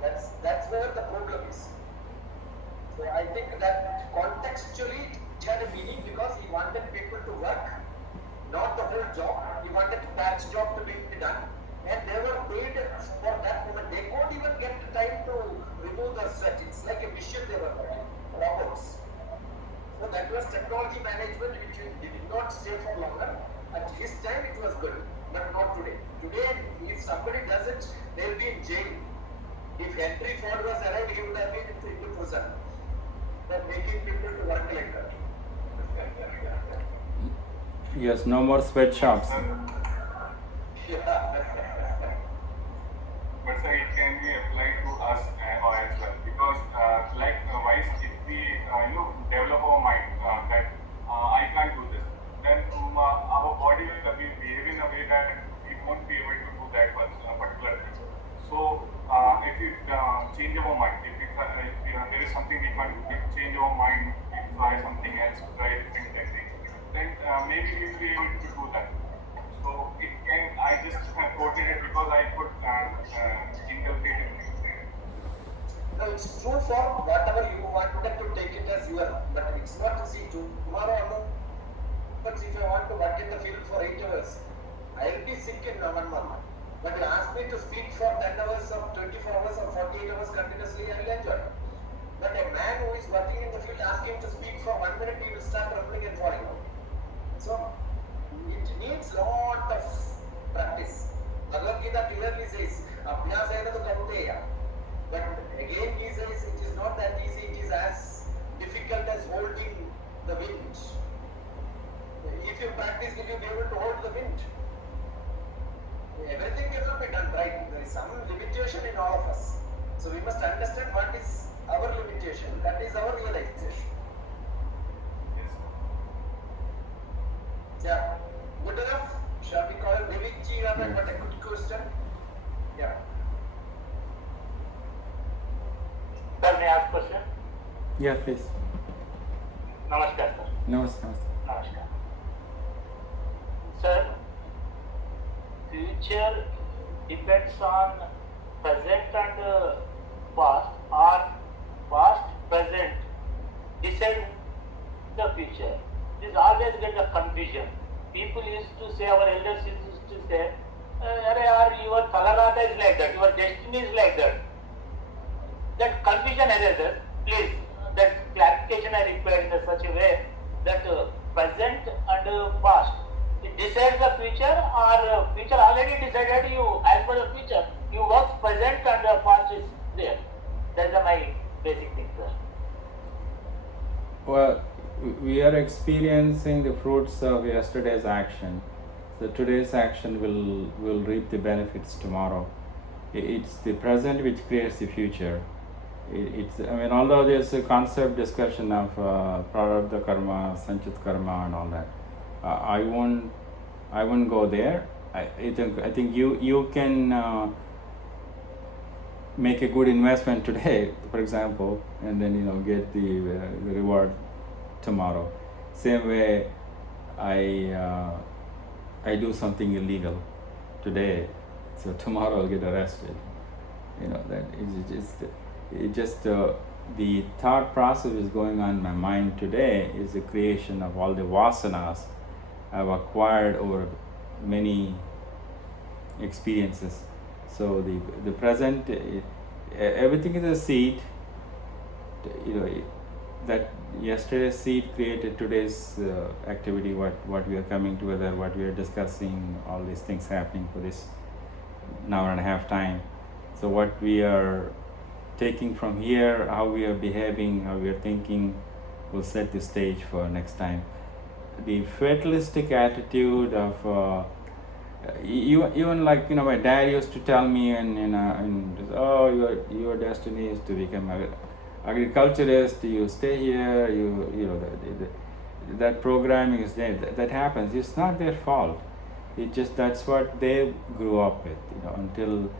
That's where the problem is. So I think that contextually it had a meaning because he wanted people to work, not the whole job. He wanted the batch job to be done, and they were paid for that moment. They couldn't even get the time to remove the sweat. It's like a mission they were working, robots. So that was technology management which did not stay for longer. At his time it was good, but not today. Today, if somebody does it, they'll be in jail. If Henry Ford was alive, he would have been into prison. They're making people to work like that. Yes, no more sweatshops. Yeah. But sir, it can be applied to us as well, because likewise, if we develop our mind that I can't do this, then our body will behave in a way that we won't be able to do that particular thing. So if you change our mind, if there is something we can't do, change our mind, try something else, try different technique, then maybe we will be able to do that. So it can, I just quoted it because I could inculcate it. No, it's true for whatever you wanted to take it as your, but it's not to see tomorrow. But if I want to work in the field for 8 hours, I'll be sick in 1 month. But you ask me to speak for 10 hours or 24 hours or 48 hours continuously, I will enjoy. But a man who is working in the field, ask him to speak for 1 minute, he will start trembling and falling out. So it needs lot of practice. Bhagavad Gita clearly says, Abhyasena tu Kauteya. But again he says it is not that easy, it is as difficult as holding the wind. If you practice, will you be able to hold the wind? Everything cannot be done right. There is some limitation in all of us. So we must understand what is our limitation. That is our realization. Yes. Yeah. Good enough? Shall we call Vivekji Raman? What a good question. Yeah. Sir, may I ask question? Yeah, please. Namaskar, sir. Namaste. Namaskar. Sir, future depends on present and past, or past, present decide the future. This always get a confusion. People used to say, our elders used to say, your Talanata is like that, your destiny is like that. That confusion arises. Please, that clarification I require in such a way that present and past, it decides the future, or future already decided you as per the future. You work present and past is there. That's my basic thing, sir. Well, we are experiencing the fruits of yesterday's action. So today's action will reap the benefits tomorrow. It's the present which creates the future. Although there's a concept discussion of prarabdha karma, sanchit karma, and all that, I won't go there. I think you can make a good investment today, for example, and then get the reward tomorrow. Same way, I do something illegal today, so tomorrow I'll get arrested. That is just the thought process is going on in my mind today is the creation of all the vasanas I've acquired over many experiences. So the present, everything is a seed. That yesterday's seed created today's activity. What we are coming together, what we are discussing, all these things happening for this an hour and a half time. So what we are taking from here, how we are behaving, how we are thinking, will set the stage for next time. The fatalistic attitude of even like my dad used to tell me, oh, your destiny is to become an agriculturist. You stay here. That programming is there. That happens. It's not their fault. It just that's what they grew up with. Until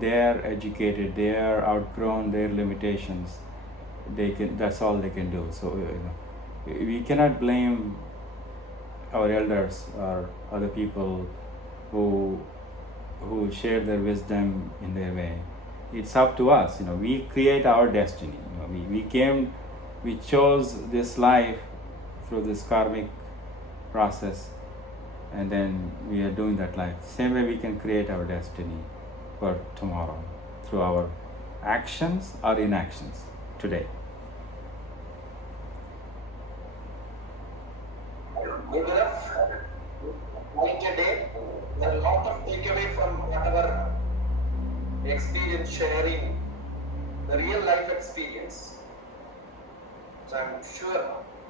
they are educated, they are outgrown their limitations. That's all they can do. So we cannot blame our elders or other people who share their wisdom in their way. It's up to us. We create our destiny. We chose this life through this karmic process, and then we are doing that life. Same way we can create our destiny for tomorrow through our actions or inactions today. Good enough. Like a day, there are a lot of takeaway from whatever experience sharing, the real life experience. So I'm sure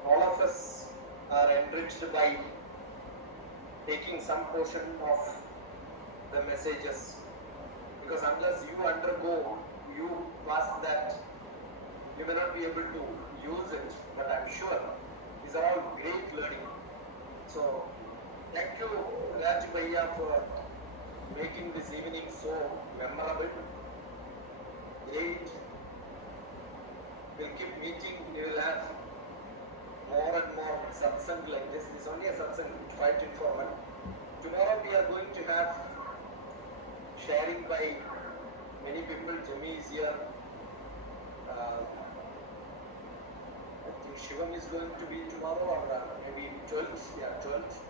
all of us are enriched by taking some portion of the messages, because unless you pass that, you may not be able to use it, but I'm sure these are all great learning. So thank you, Raj Bhaiya, for making this evening so memorable. Great. We'll keep meeting. We will have more and more satsang like this. This is only a satsang, quite informal. Tomorrow we are going to have sharing by many people. Jimmy is here. I think Shivam is going to be tomorrow, or maybe 12th. Yeah, 12th.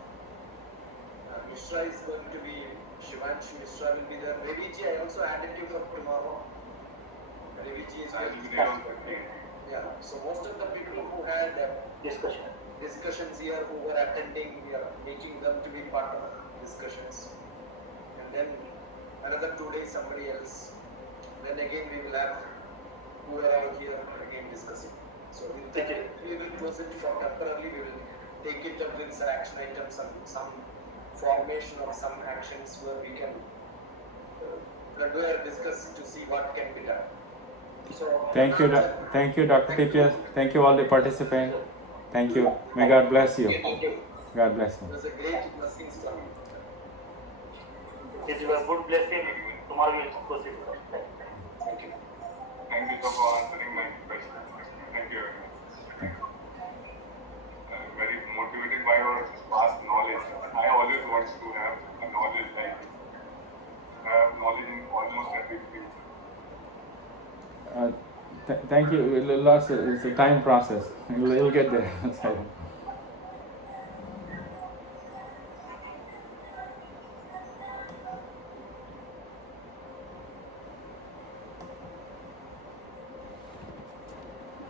Mishra is going to be, Shivansh Mishra will be there. Reviji, I also added you for tomorrow. Reviji is going to be there. Yeah, so most of the people who had discussions here, who were attending, we are making them to be part of discussions. And then another 2 days somebody else. Then again we will have who are all here again discussing. So we will close it for temporarily. We will take it up with some action items, some formation of some actions where we can discuss to see what can be done. So thank you, Dr. TPS. Thank you all the participants. Thank you. May God bless you. God bless you. It was a great blessing story. It is a good blessing. Tomorrow we will proceed. Thank you. Thank you for answering my question. Thank you very much. Very motivated by your vast knowledge. I always want to have a knowledge like have knowledge in almost every field. Thank you. It's a time process. You'll get there.